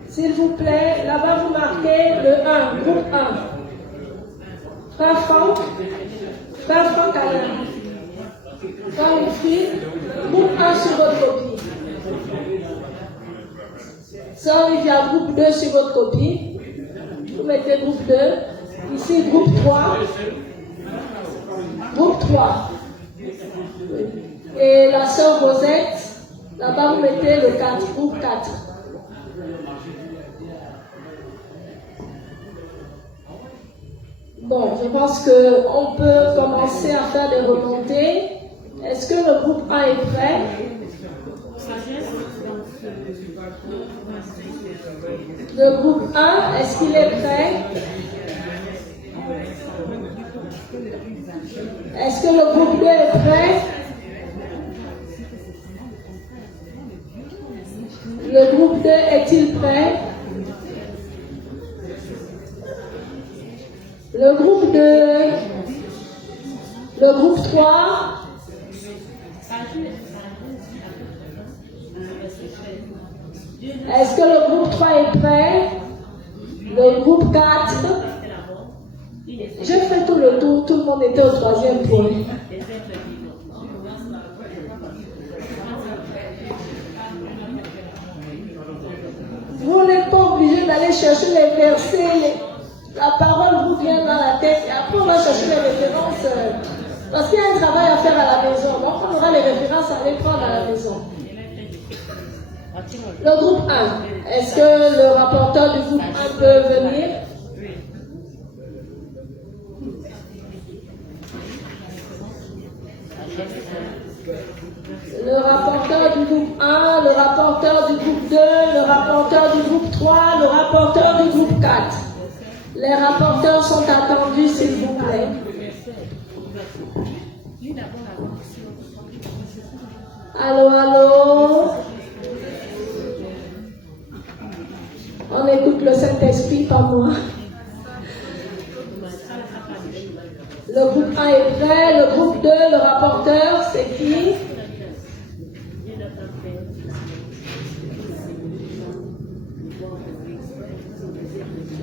S'il vous plaît, là-bas vous marquez le 1, groupe 1. Frère Franck Alain. Frère Wilfried, groupe 1 sur votre copie. Sœur Olivia, groupe 2 sur votre copie. Vous mettez groupe 2. Ici, groupe 3. Groupe 3. Et la sœur Rosette, là-bas vous mettez le 4, groupe 4. Bon, je pense qu'on peut commencer à faire des remontées. Est-ce que le groupe 1 est prêt? Le groupe 1, est-ce qu'il est prêt? Est-ce que le groupe 2 est prêt? Le groupe 2 est-il prêt? Le groupe 2, le groupe 3, est-ce que le groupe 3 est prêt? Le groupe 4, j'ai fait tout le tour, tout le monde était au 3e point. Vous n'êtes pas obligé d'aller chercher les versets, la parole vous vient dans la tête et après on va chercher les références parce qu'il y a un travail à faire à la maison. Donc on aura les références à aller prendre à la maison. Le groupe 1, est-ce que le rapporteur du groupe 1 peut venir? Le rapporteur du groupe 1, le rapporteur du groupe 2, le rapporteur du groupe 3, le rapporteur du groupe 4. Les rapporteurs sont attendus, s'il vous plaît. Allô, allô? On écoute le Saint-Esprit, pas moi. Le groupe 1 est prêt. Le groupe 2, le rapporteur, c'est qui?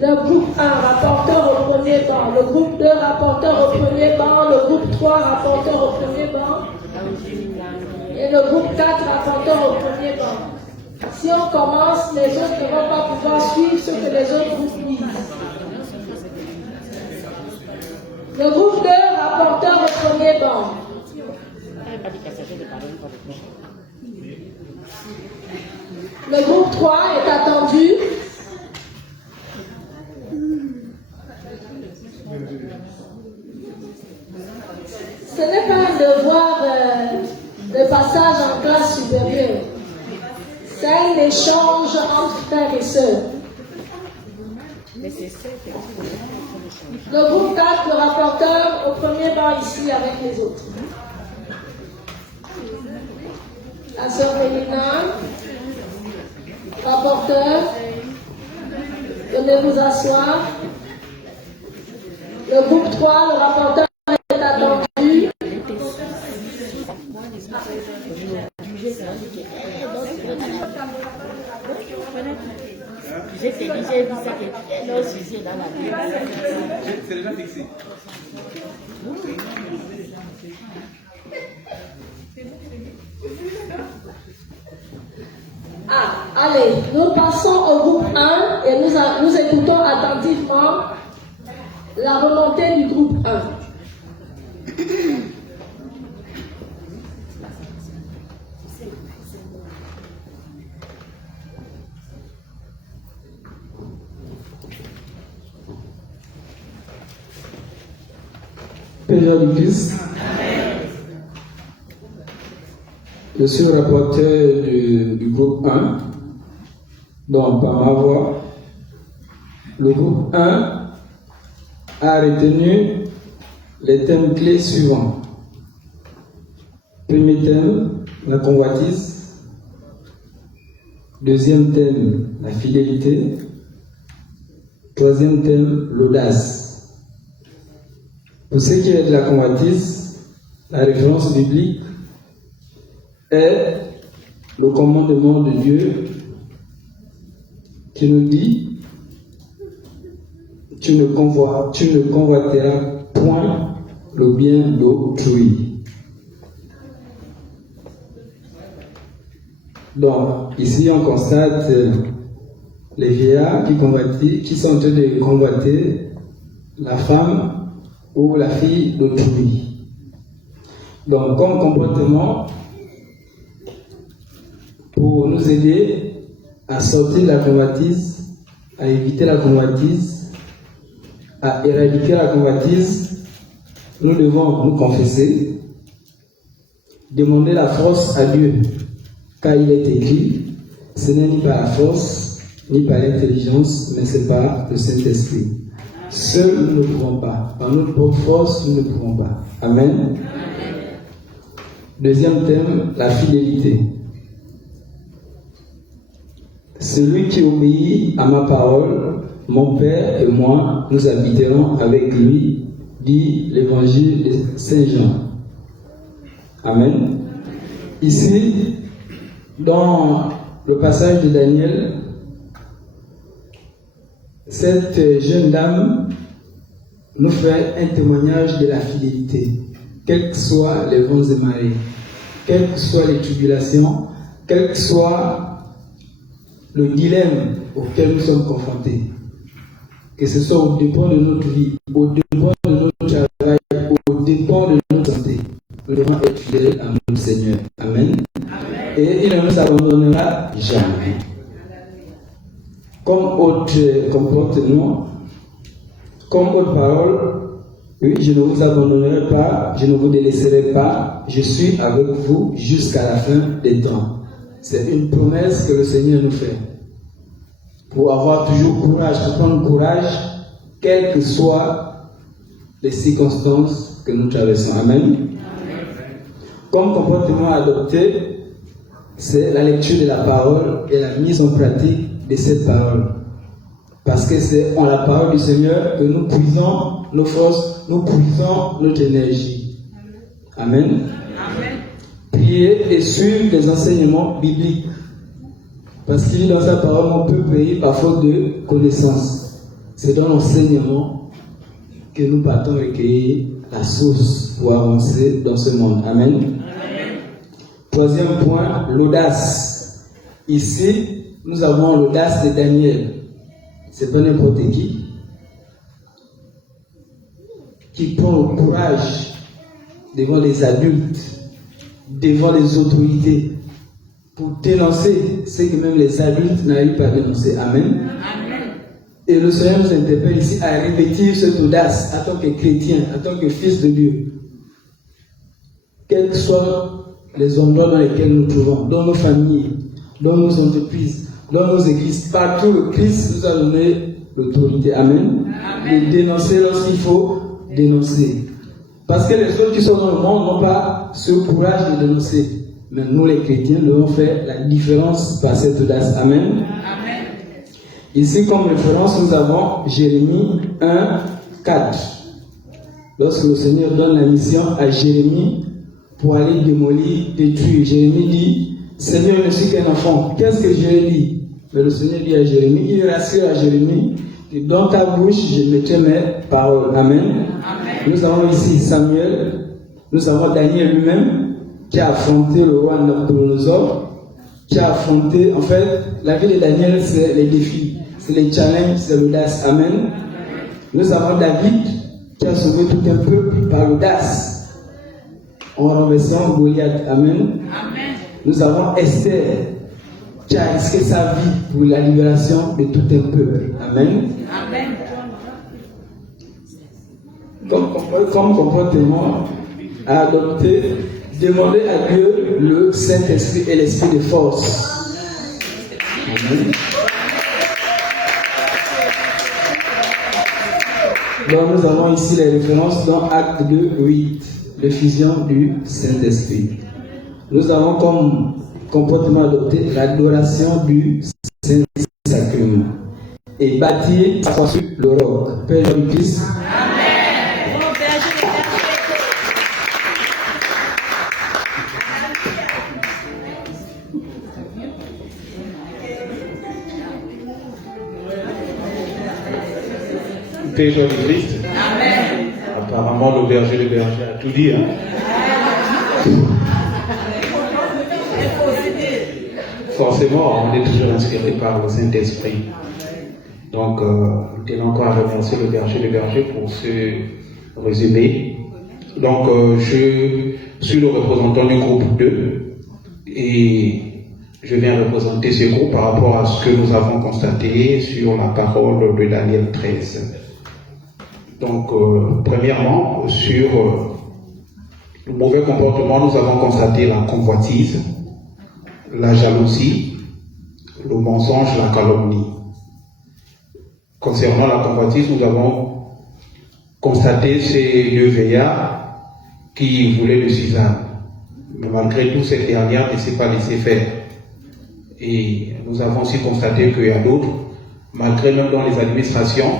Le groupe 1, rapporteur au premier banc. Le groupe 2, rapporteur au premier banc. Le groupe 3, rapporteur au premier banc. Et le groupe 4, rapporteur au premier banc. Si on commence, les autres ne vont pas pouvoir suivre ce que les autres groupes disent. Le groupe 2, rapporteur au premier banc. Le groupe 3 est attendu. Ce n'est pas un devoir de passage en classe supérieure. C'est un échange entre frères et sœurs. Le groupe 4, le rapporteur au premier banc ici avec les autres. La sœur Mélina, rapporteur, venez vous asseoir. Le groupe 3, le rapporteur est attendu. J'ai dit ça que l'eau suffit dans la vie. C'est déjà fixé. Ah, allez, nous passons au groupe 1 et nous écoutons attentivement la volonté du groupe 1. Père du Christ, je suis le rapporteur du groupe 1, donc par ma voix. Le groupe 1 a retenu les thèmes clés suivants. Premier thème, la convoitise. Deuxième thème, la fidélité. Troisième thème, l'audace. Pour ce qui est de la convoitise, la référence biblique est le commandement de Dieu qui nous dit: tu ne convoiteras point le bien d'autrui. Donc, ici on constate les vieillards qui sont en train de convoiter la femme ou la fille d'autrui. Donc, comme comportement, pour nous aider à sortir de la convoitise, à éviter la convoitise, à éradiquer la convoitise, nous devons nous confesser, demander la force à Dieu, car il est écrit: ce n'est ni par la force, ni par l'intelligence, mais c'est par le Saint-Esprit. Seuls, nous ne pouvons pas. Par notre propre force, nous ne pouvons pas. Amen. Deuxième thème, la fidélité. Celui qui obéit à ma parole, mon Père et moi, nous habiterons avec lui, dit l'évangile de Saint Jean. Amen. Ici, dans le passage de Daniel, cette jeune dame nous fait un témoignage de la fidélité, quels que soient les vents et marées, quelles que soient les tribulations, quel que soit le dilemme auquel nous sommes confrontés, que ce soit au dépend de notre vie, au dépend de notre travail, au dépend de notre santé, nous devons être fidèles à notre Seigneur. Amen. Et il ne nous abandonnera jamais. Comme autre comportement, comme autre parole, oui, je ne vous abandonnerai pas, je ne vous délaisserai pas, je suis avec vous jusqu'à la fin des temps. C'est une promesse que le Seigneur nous fait. Pour avoir toujours courage, pour prendre courage, quelles que soient les circonstances que nous traversons. Amen. Comme comportement adopté, c'est la lecture de la parole et la mise en pratique de cette parole. Parce que c'est en la parole du Seigneur que nous puisons nos forces, nous puisons notre énergie. Amen. Prier et suivre les enseignements bibliques. Parce qu'il dit dans sa parole, on peut payer par faute de connaissance. C'est dans l'enseignement que nous partons recueillir la source pour avancer dans ce monde. Amen. Troisième point, l'audace. Ici, nous avons l'audace de Daniel. C'est pas n'importe qui prend le courage devant les adultes, devant les autorités, pour dénoncer ce que même les adultes n'arrivent pas à dénoncer. Amen. Et le Seigneur nous interpelle ici à revêtir cette audace en tant que chrétien, en tant que fils de Dieu. Quels que soient les endroits dans lesquels nous nous trouvons, dans nos familles, dans nos entreprises, dans nos églises, partout où Christ nous a donné l'autorité. Amen. De dénoncer lorsqu'il faut dénoncer. Parce que les autres qui sont dans le monde n'ont pas ce courage de dénoncer. Mais nous les chrétiens devons faire la différence par cette audace. Amen. Ici comme référence nous avons Jérémie 1, 4. Lorsque le Seigneur donne la mission à Jérémie pour aller démolir, détruire, Jérémie dit: Seigneur, je ne suis qu'un enfant. Qu'est-ce que je lui dis? Mais le Seigneur dit à Jérémie, il rassure à Jérémie, que dans ta bouche, je mettrai mes paroles. Amen. Nous avons ici Samuel, nous avons Daniel lui-même, qui a affronté le roi Nabucodonosor, qui a affronté, en fait, la vie de Daniel, c'est les défis, c'est les challenges, c'est l'audace. Amen. Nous avons David qui a sauvé tout un peuple par l'audace en renversant Goliath. Amen. Amen. Nous avons Esther qui a risqué sa vie pour la libération de tout un peuple. Amen. Amen. Comme comportement à adopter, demander à Dieu le Saint-Esprit et l'Esprit de force. Amen. Donc nous avons ici les références dans Acte 2, 8, l'effusion du Saint-Esprit. Nous avons comme comportement adopté l'adoration du Saint-Sacrement et bâtir sur le roc. Père du Christ. Père du Christ. Amen. Apparemment, le berger a tout dit. Hein? Forcément, on est toujours inspiré par le Saint-Esprit. Donc, je tiens encore à remercier le berger pour ce résumé. Donc, je suis le représentant du groupe 2 et je viens représenter ce groupe par rapport à ce que nous avons constaté sur la parole de Daniel 13. Donc, premièrement, sur le mauvais comportement, nous avons constaté la convoitise, la jalousie, le mensonge, la calomnie. Concernant la convoitise, nous avons constaté ces deux veillards qui voulaient de Suzanne. Mais malgré tout, cette dernière ne s'est pas laissée faire. Et nous avons aussi constaté qu'il y a d'autres, malgré même dans les administrations,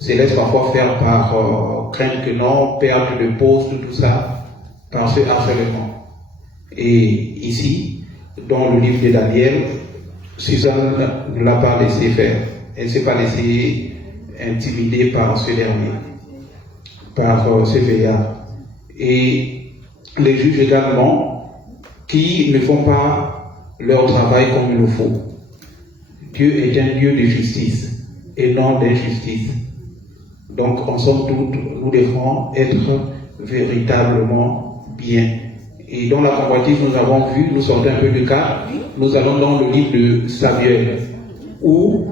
se laissent parfois faire par crainte que non, perte de poste, tout ça, par ce harcèlement. Et ici, dans le livre de Daniel, Suzanne ne l'a pas laissé faire. Elle ne s'est pas laissée intimider par ce dernier, par ce veillard. Et les juges également, qui ne font pas leur travail comme il le faut. Dieu est un Dieu de justice et non d'injustice. Donc, en somme toute, nous devons être véritablement bien. Et dans la convoitise, nous avons vu, nous sortons un peu de cas, nous allons dans le livre de Samuel, où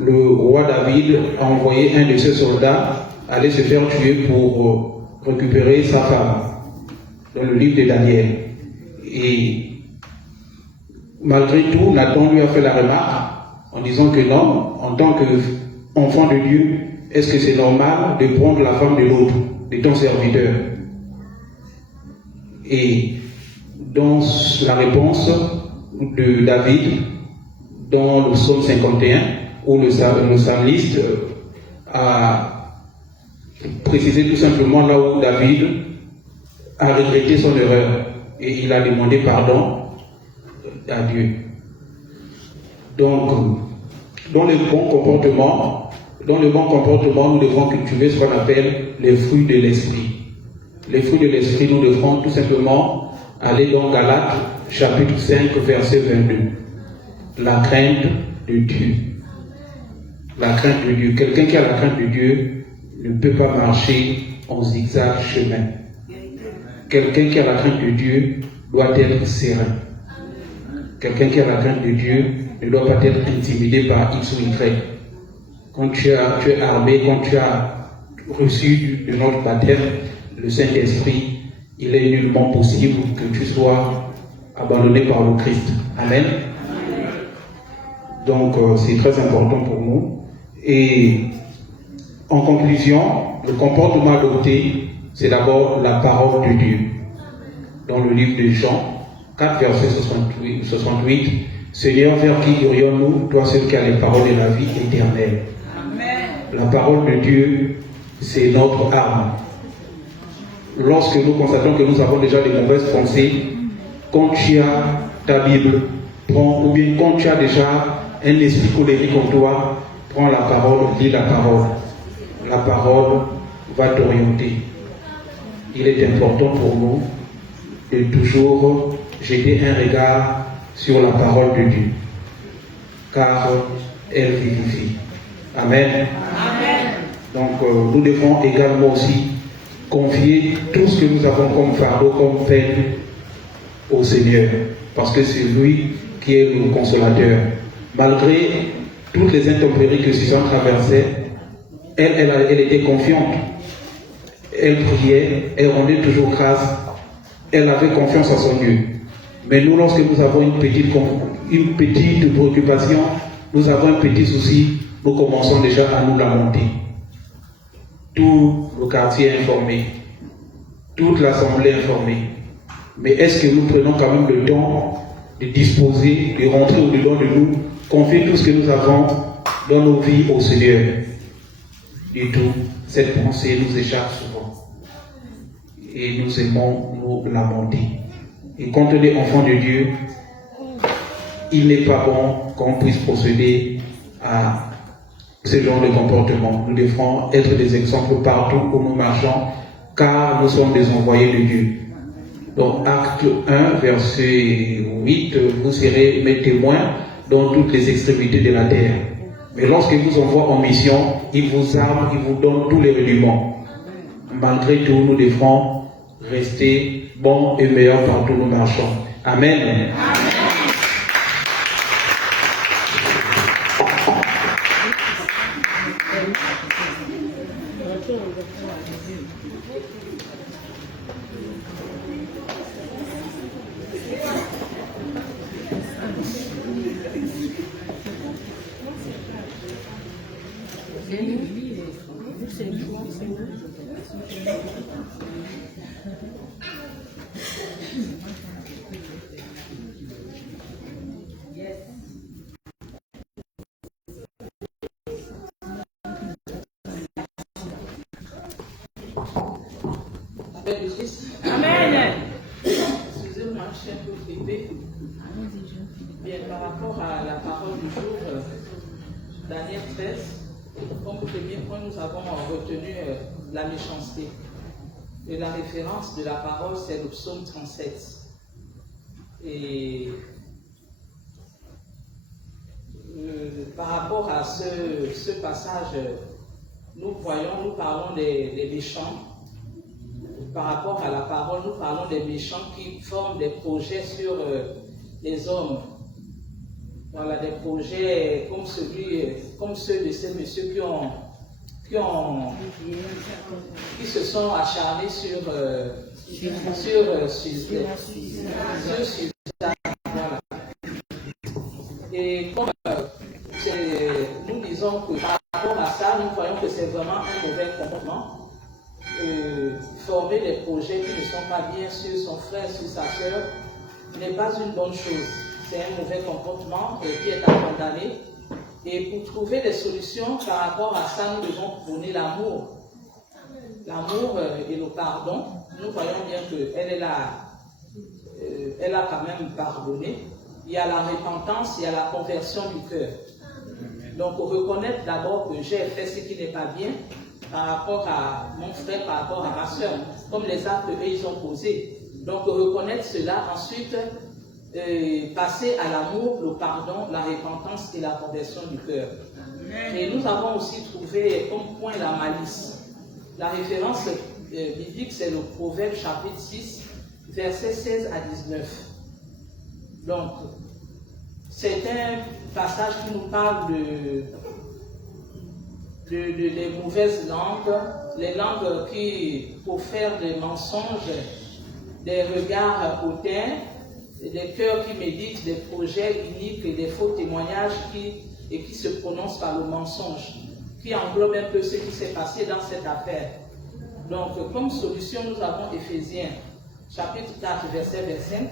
le roi David a envoyé un de ses soldats aller se faire tuer pour récupérer sa femme, dans le livre de Daniel. Et malgré tout, Nathan lui a fait la remarque en disant que non, en tant qu'enfant de Dieu, est-ce que c'est normal de prendre la femme de l'autre, de ton serviteur? Et dans la réponse de David, dans le psaume 51, où le psalmiste a précisé tout simplement là où David a regretté son erreur et il a demandé pardon à Dieu. Donc, dans le bon comportement, nous devons cultiver ce qu'on appelle les fruits de l'esprit. Les fruits de l'esprit, nous devrons tout simplement aller dans Galates, chapitre 5, verset 22. La crainte de Dieu. La crainte de Dieu. Quelqu'un qui a la crainte de Dieu ne peut pas marcher en zigzag chemin. Quelqu'un qui a la crainte de Dieu doit être serein. Quelqu'un qui a la crainte de Dieu ne doit pas être intimidé par X ou Y. Quand tu es armé, quand tu as reçu de notre baptême le Saint-Esprit, il est nullement possible que tu sois abandonné par le Christ. Amen. Donc, c'est très important pour nous. Et en conclusion, le comportement adopté, c'est d'abord la parole de Dieu. Dans le livre de Jean 4, verset 68, Seigneur, vers qui irions-nous, toi seul qui as les paroles de la vie éternelle. Amen. La parole de Dieu, c'est notre arme. Lorsque nous constatons que nous avons déjà des mauvaises pensées, quand tu as ta Bible, ou bien quand tu as déjà un esprit colérique en toi, prends la parole, lis la parole. La parole va t'orienter. Il est important pour nous de toujours jeter un regard sur la parole de Dieu, car elle vivifie. Amen. Amen. Donc nous devons également aussi confier tout ce que nous avons comme fardeau, comme peine au Seigneur, parce que c'est lui qui est le consolateur. Malgré toutes les intempéries que Suzanne traversait, elle était confiante. Elle priait, elle rendait toujours grâce, elle avait confiance en son Dieu. Mais nous, lorsque nous avons une petite préoccupation, nous avons un petit souci, nous commençons déjà à nous lamenter. Tout le quartier est informé, toute l'assemblée est informée. Mais est-ce que nous prenons quand même le temps de disposer, de rentrer au-dedans de nous, confier tout ce que nous avons dans nos vies au Seigneur? Du tout, cette pensée nous échappe souvent. Et nous aimons nous lamenter. Et quand on est enfant de Dieu, il n'est pas bon qu'on puisse procéder à ce genre de comportement. Nous devons être des exemples partout où nous marchons, car nous sommes des envoyés de Dieu. Donc, acte 1, verset 8, vous serez mes témoins dans toutes les extrémités de la terre. Mais lorsqu'il vous envoie en mission, il vous arme, il vous donne tous les rudiments. Malgré tout, nous devons rester bons et meilleurs partout où nous marchons. Amen. Amen. Excusez-moi, je suis un peu grippée. Bien, par rapport à la parole du jour, Daniel 13, comme premier point, nous avons retenu la méchanceté. Et la référence de la parole, c'est le psaume 37. Et par rapport à ce passage, nous parlons des méchants. Par rapport à la parole, nous parlons des méchants qui forment des projets sur les hommes. Voilà, des projets comme ceux de ces messieurs qui se sont acharnés sur Suzanne. Voilà. Et comme nous disons que par rapport à ça, nous voyons que c'est vraiment un mauvais comportement. Former des projets qui ne sont pas bien sur son frère, sur sa soeur, n'est pas une bonne chose. C'est un mauvais comportement qui est à condamner. Et pour trouver des solutions par rapport à ça, nous devons prôner l'amour. L'amour et le pardon. Nous voyons bien qu'elle elle a quand même pardonné. Il y a la repentance, il y a la conversion du cœur. Donc, reconnaître d'abord que j'ai fait ce qui n'est pas bien par rapport à mon frère, par rapport à ma soeur, comme les actes qu'eux ils ont posés. Donc, reconnaître cela, ensuite, passer à l'amour, le pardon, la repentance et la conversion du cœur. Et nous avons aussi trouvé comme point la malice. La référence biblique, c'est le Proverbe chapitre 6, versets 16 à 19. Donc, c'est un passage qui nous parle des mauvaises langues, les langues qui profèrent des mensonges, des regards hautains, des cœurs qui méditent des projets iniques et des faux témoignages qui se prononcent par le mensonge, qui englobe un peu ce qui s'est passé dans cette affaire. Donc, comme solution, nous avons Éphésiens, chapitre 4, verset 25.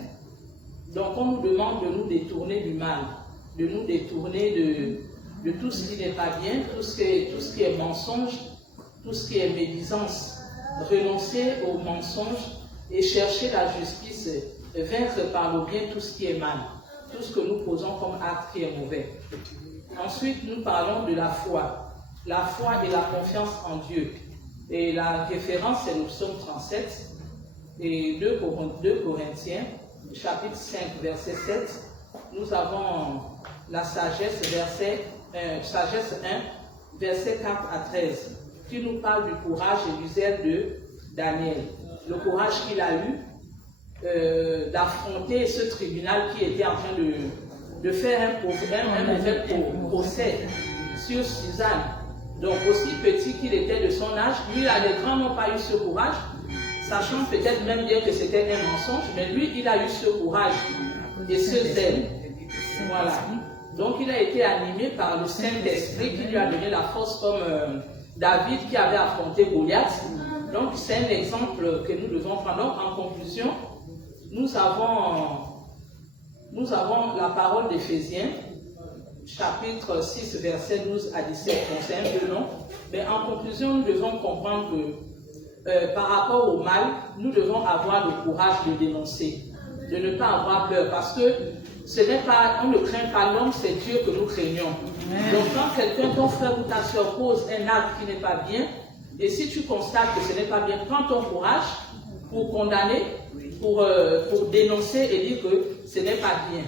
Donc, on nous demande de nous détourner du mal, de nous détourner de tout ce qui n'est pas bien, tout ce qui est mensonge, tout ce qui est médisance. Renoncer aux mensonges et chercher la justice, vaincre par le bien tout ce qui est mal, tout ce que nous posons comme acte qui est mauvais. Ensuite, nous parlons de la foi et la confiance en Dieu. Et la référence, c'est le psaume 37 et 2 Corinthiens, chapitre 5, verset 7. Nous avons la sagesse, sagesse 1, verset 4 à 13. qui nous parle du courage et du zèle de Daniel. Le courage qu'il a eu d'affronter ce tribunal qui était en train de faire un mauvais procès sur Suzanne. Donc aussi petit qu'il était de son âge, lui, les grands n'ont pas eu ce courage, sachant peut-être même bien que c'était un mensonge, mais lui, il a eu ce courage et ce zèle. Voilà. Donc il a été animé par le Saint-Esprit qui lui a donné la force comme David qui avait affronté Goliath. Donc c'est un exemple que nous devons prendre. Donc en conclusion, nous avons la parole d'Éphésiens, chapitre 6, versets 12 à 17, c'est un peu long. Mais en conclusion, nous devons comprendre que par rapport au mal, nous devons avoir le courage de dénoncer, de ne pas avoir peur, parce que on ne craint pas l'homme, c'est Dieu que nous craignons. Donc quand quelqu'un, ton frère ou ta soeur, pose un acte qui n'est pas bien, et si tu constates que ce n'est pas bien, prends ton courage pour condamner, pour dénoncer et dire que ce n'est pas bien.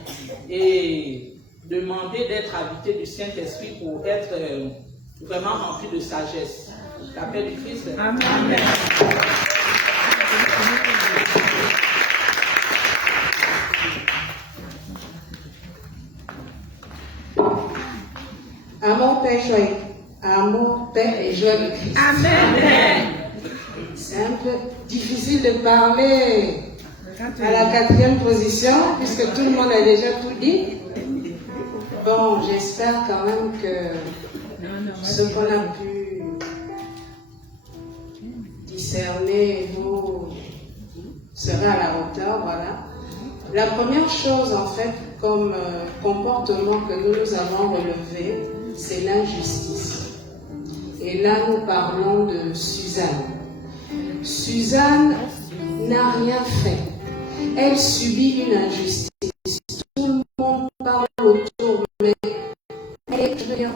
Et demander d'être habité du Saint-Esprit pour être vraiment rempli de sagesse. La paix du Christ. Amen. Amour, paix, joie. Amour, paix et joie de Christ. Amen. C'est un peu difficile de parler à la 4e position, puisque tout le monde a déjà tout dit. Bon, j'espère quand même que ce qu'on a pu discerner vous serez à la hauteur, voilà. La première chose, en fait, comme comportement que nous avons relevé, c'est l'injustice. Et là, nous parlons de Suzanne. Suzanne n'a rien fait. Elle subit une injustice. Tout le monde parle autour, mais elle est prisonnière.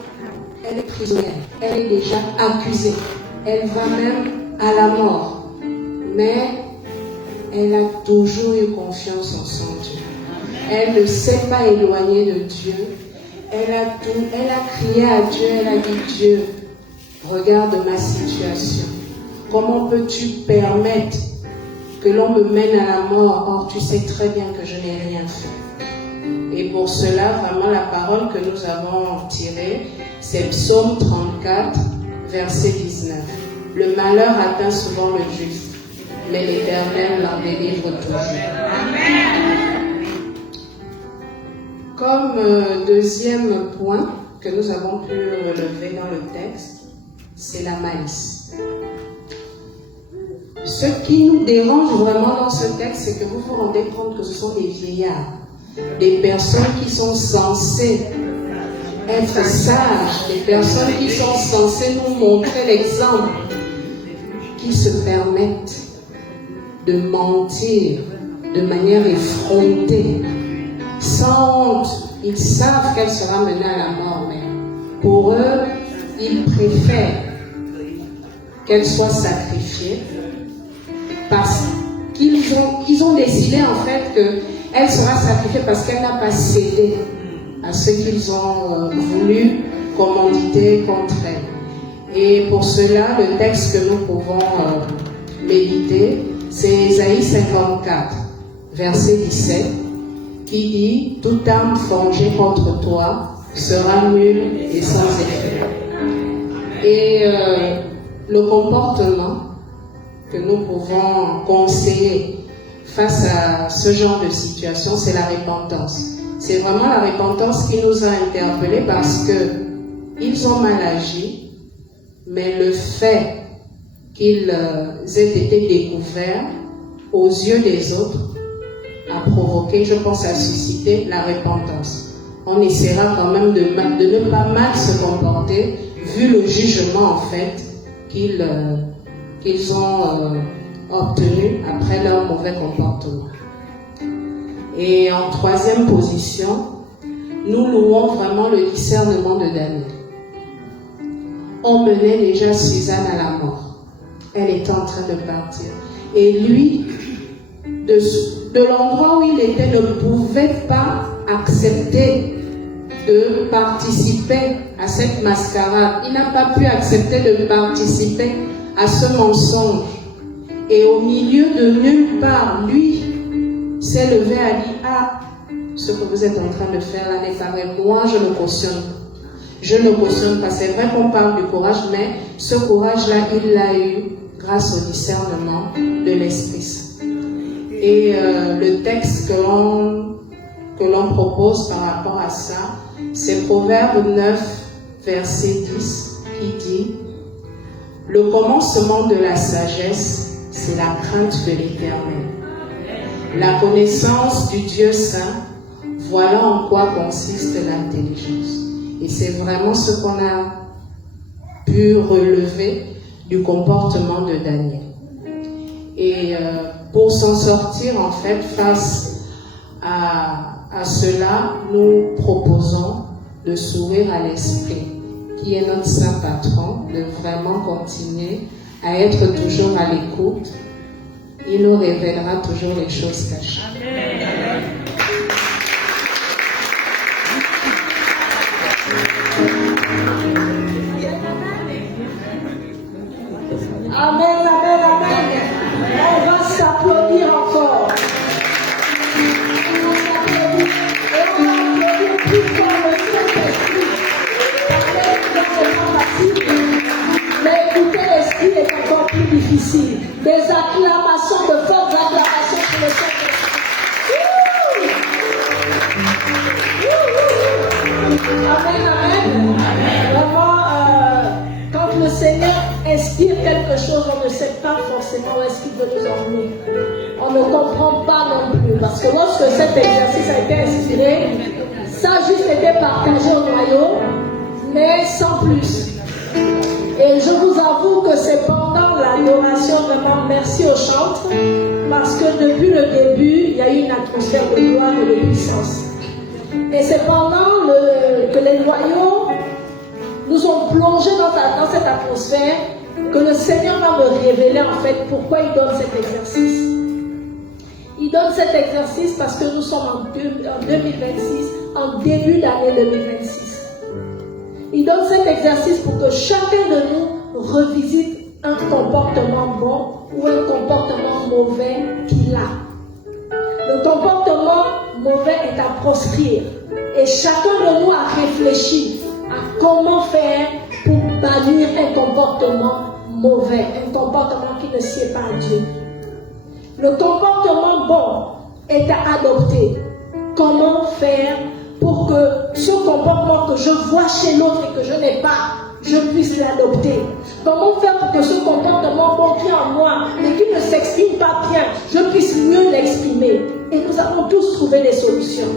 Elle est déjà accusée. Elle va même à la mort. Mais elle a toujours eu confiance en son Dieu. Elle ne s'est pas éloignée de Dieu. Elle a crié à Dieu, elle a dit, Dieu, regarde ma situation. Comment peux-tu permettre que l'on me mène à la mort? Or, tu sais très bien que je n'ai rien fait. Et pour cela, vraiment, la parole que nous avons tirée, c'est Psaume 34, verset 19. Le malheur atteint souvent le juste, mais l'Éternel l'en délivre toujours. Amen. Comme deuxième point que nous avons pu relever dans le texte, c'est la malice. Ce qui nous dérange vraiment dans ce texte, c'est que vous vous rendez compte que ce sont des vieillards, des personnes qui sont censées être sages, des personnes qui sont censées nous montrer l'exemple, qui se permettent de mentir de manière effrontée, sans honte. Ils savent qu'elle sera menée à la mort, mais pour eux, ils préfèrent qu'elle soit sacrifiée parce qu'ils ont décidé en fait qu'elle sera sacrifiée parce qu'elle n'a pas cédé à ce qu'ils ont voulu commanditer contre elle. Et pour cela, le texte que nous pouvons méditer, c'est Ésaïe 54, verset 17, qui dit « Toute âme forgée contre toi sera nulle et sans effet. » Et le comportement que nous pouvons conseiller face à ce genre de situation, c'est la repentance. C'est vraiment la repentance qui nous a interpellés parce qu'ils ont mal agi, mais le fait qu'ils aient été découverts aux yeux des autres a provoqué, je pense, a suscité la repentance. On essaiera quand même de ne pas mal se comporter vu le jugement en fait qu'ils ont obtenu après leur mauvais comportement. Et en troisième position, nous louons vraiment le discernement de Daniel. On menait déjà Suzanne à la mort. Elle était en train de partir. Et lui, de l'endroit où il était, ne pouvait pas accepter de participer à cette mascarade. Il n'a pas pu accepter de participer à ce mensonge. Et au milieu de nulle part, lui s'est levé à dire, ah, ce que vous êtes en train de faire là n'est pas vrai. Moi, je ne cautionne pas. Je ne cautionne pas. C'est vrai qu'on parle du courage, mais ce courage-là, il l'a eu grâce au discernement de l'Esprit Saint. Et le texte que l'on propose par rapport à ça, c'est Proverbe 9, verset 10, qui dit « Le commencement de la sagesse, c'est la crainte de l'Éternel. La connaissance du Dieu Saint, voilà en quoi consiste l'intelligence. » Et c'est vraiment ce qu'on a pu relever du comportement de Daniel. Et pour s'en sortir, en fait, face à cela, nous proposons de s'ouvrir à l'Esprit, qui est notre Saint Patron, de vraiment continuer à être toujours à l'écoute. Il nous révélera toujours les choses cachées. Amen, amen, amen. On va s'applaudir encore. On va s'applaudir. Et on va applaudir plus fort le Saint-Esprit. C'est pas facile. Mais écouter l'Esprit est encore plus difficile. Des acclamations, de fortes acclamations pour le Saint-Esprit. Amen, amen. Vraiment, quand le Seigneur inspire quelque chose, on ne sait pas forcément où est-ce qu'il veut nous emmener. On ne comprend pas non plus. Parce que lorsque cet exercice a été inspiré, ça a juste été partagé au noyau, mais sans plus. Et je vous avoue que c'est pendant l'adoration, vraiment merci aux chantres, parce que depuis le début, il y a eu une atmosphère de gloire et de puissance. Et c'est pendant que les noyaux nous ont plongé dans cette atmosphère que le Seigneur va me révéler en fait pourquoi il donne cet exercice. Il donne cet exercice parce que nous sommes en 2026, en début d'année 2026. Il donne cet exercice pour que chacun de nous revisite un comportement bon ou un comportement mauvais qu'il a. Le comportement mauvais est à proscrire. Et chacun de nous a réfléchi à comment faire pour bannir un comportement mauvais, un comportement qui ne sied pas à Dieu. Le comportement bon est à adopter. Comment faire pour que ce comportement que je vois chez l'autre et que je n'ai pas, je puisse l'adopter? Comment faire pour que ce comportement bon qui est en moi, mais qui ne s'exprime pas bien, je puisse mieux l'exprimer? Et nous avons tous trouvé des solutions.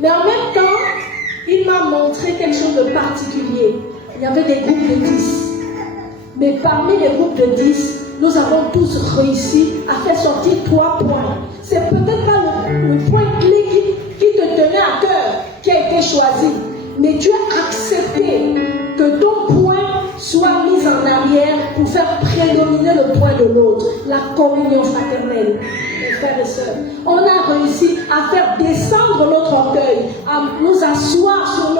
Mais en même temps, il m'a montré quelque chose de particulier. Il y avait des groupes de 10. Mais parmi les groupes de 10, nous avons tous réussi à faire sortir 3 points. C'est peut-être pas le point clé qui te tenait à cœur qui a été choisi. Mais tu as accepté que ton point soit mis en arrière pour faire prédominer le point de l'autre. La communion fraternelle, mes frères et sœurs. On a réussi à faire descendre notre orgueil, à nous asseoir sur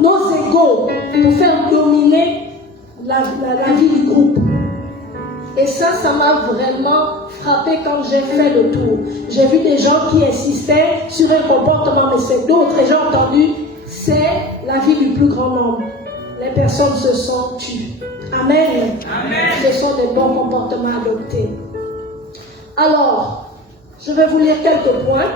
nos égos pour faire dominer la vie du groupe. Et ça m'a vraiment frappé quand j'ai fait le tour. J'ai vu des gens qui insistaient sur un comportement, mais c'est d'autres. Et j'ai entendu, c'est la vie du plus grand nombre. Les personnes se sont tues. Amen. Amen. Ce sont des bons comportements adoptés. Alors, je vais vous lire quelques points.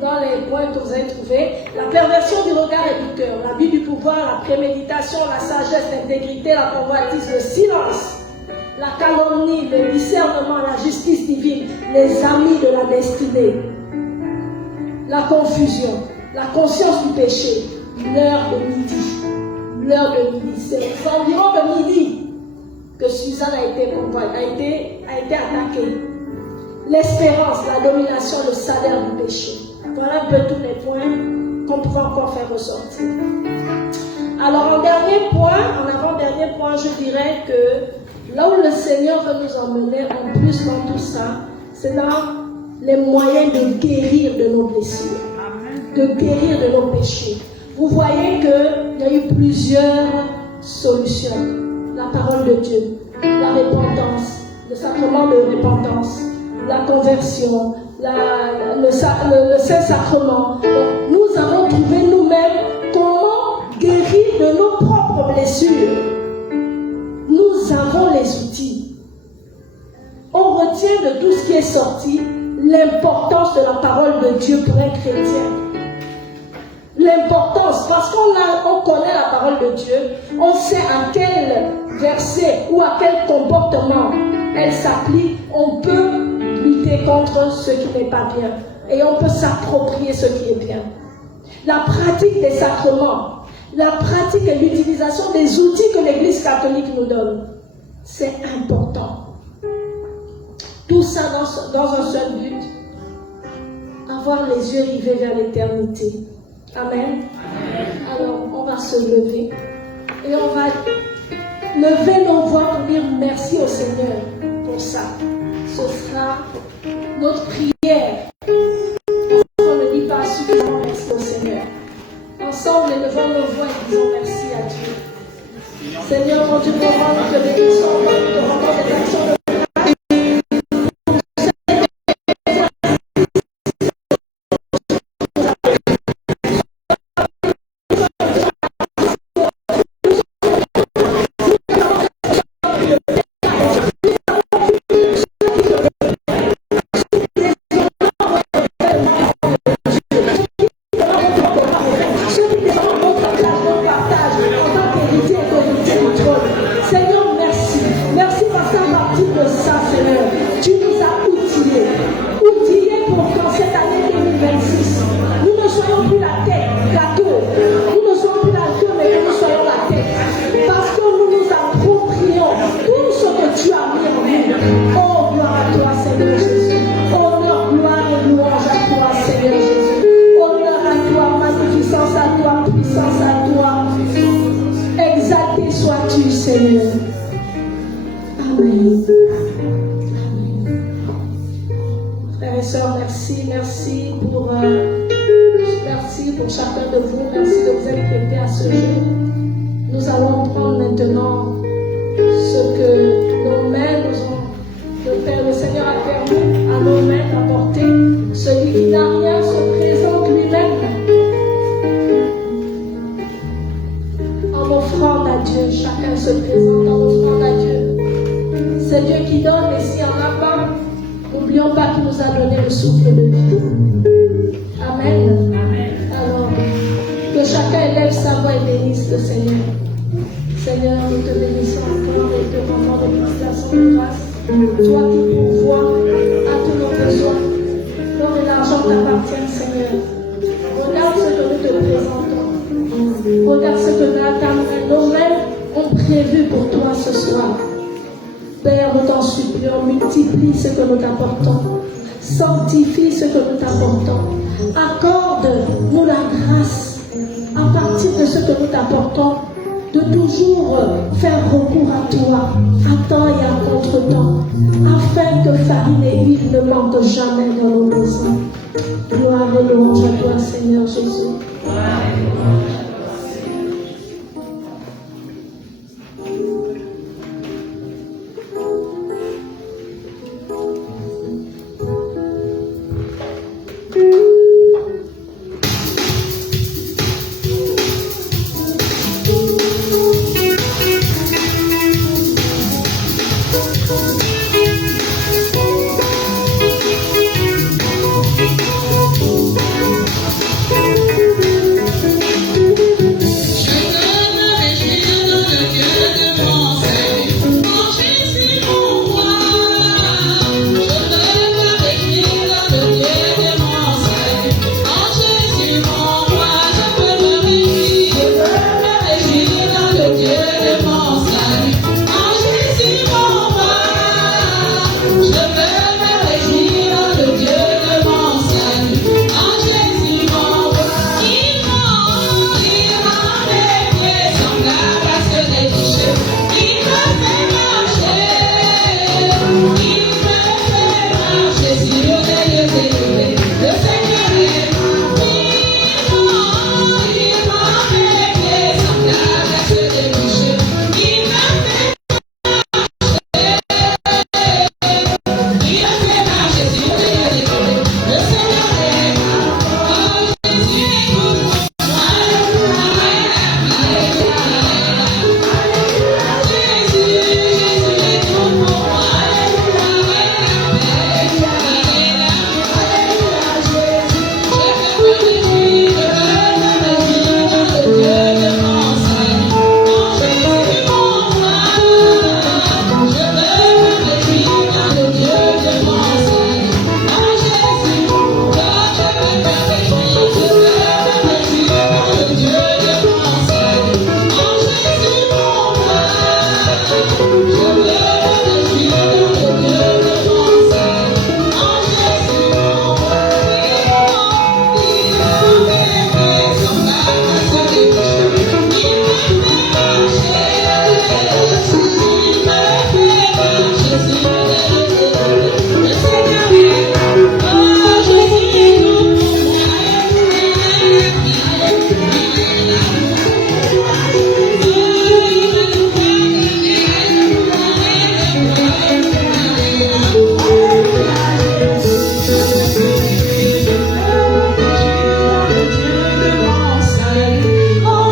Dans les points que vous avez trouvés, la perversion du regard et du cœur, l'abus du pouvoir, la préméditation, la sagesse, l'intégrité, la convoitise, le silence, la calomnie, le discernement, la justice divine, les amis de la destinée, la confusion, la conscience du péché, l'heure de midi. L'heure de midi, c'est environ de midi que Suzanne a été attaquée. L'espérance, la domination, le salaire du péché. Voilà un peu tous les points qu'on pouvait encore faire ressortir. Alors en avant-dernier point, je dirais que là où le Seigneur veut nous emmener en plus dans tout ça, c'est dans les moyens de guérir de nos blessures, de guérir de nos péchés. vous voyez qu'il y a eu plusieurs solutions. La parole de Dieu, la repentance, le sacrement de repentance, la conversion, le Saint-Sacrement. Donc, nous avons trouvé nous-mêmes comment guérir de nos propres blessures. Nous avons les outils. On retient de tout ce qui est sorti l'importance de la parole de Dieu pour un chrétien. L'importance, parce qu'on connaît la parole de Dieu, on sait à quel verset ou à quel comportement elle s'applique, on peut lutter contre ce qui n'est pas bien et on peut s'approprier ce qui est bien. La pratique des sacrements, la pratique et l'utilisation des outils que l'Église catholique nous donne, c'est important. Tout ça dans un seul but, avoir les yeux rivés vers l'éternité. Amen. Alors, on va se lever et on va lever nos voix pour dire merci au Seigneur pour ça. Ce sera notre prière. On ne dit pas suffisamment merci au Seigneur. Ensemble, élevons nos voix et disons merci à Dieu. Seigneur, mon Dieu, nous te bénissons, nous te rendons des actions de chacun de vous. Merci de vous être prêtés à ce jeu. Nous allons prendre maintenant ce que nos mains nous ont. Le Seigneur a permis à nos mains d'apporter. Celui qui n'a rien se présente lui-même en offrande à Dieu. Chacun se présente en offrande à Dieu. C'est Dieu qui donne, et s'il n'y en a pas, n'oublions pas qu'il nous a donné le souffle de vie. Amen. Alors, que chacun élève sa voix et bénisse le Seigneur. Seigneur, nous te bénissons encore et te rendons des prestations de grâce. Toi qui pourvois à tous nos besoins. L'or et l'argent t'appartiennent, Seigneur. Regarde ce que nous te présentons. Regarde ce que nos mains ont prévu pour toi ce soir. Père, nous t'en supplions, multiplie ce que nous t'apportons. Sanctifie ce que nous t'apportons. Accorde-nous la grâce, à partir de ce que nous t'apportons, de toujours faire recours à toi, à temps et à contre-temps, afin que farine et huile ne manquent jamais dans nos maisons. Gloire et louange à toi, Seigneur Jésus.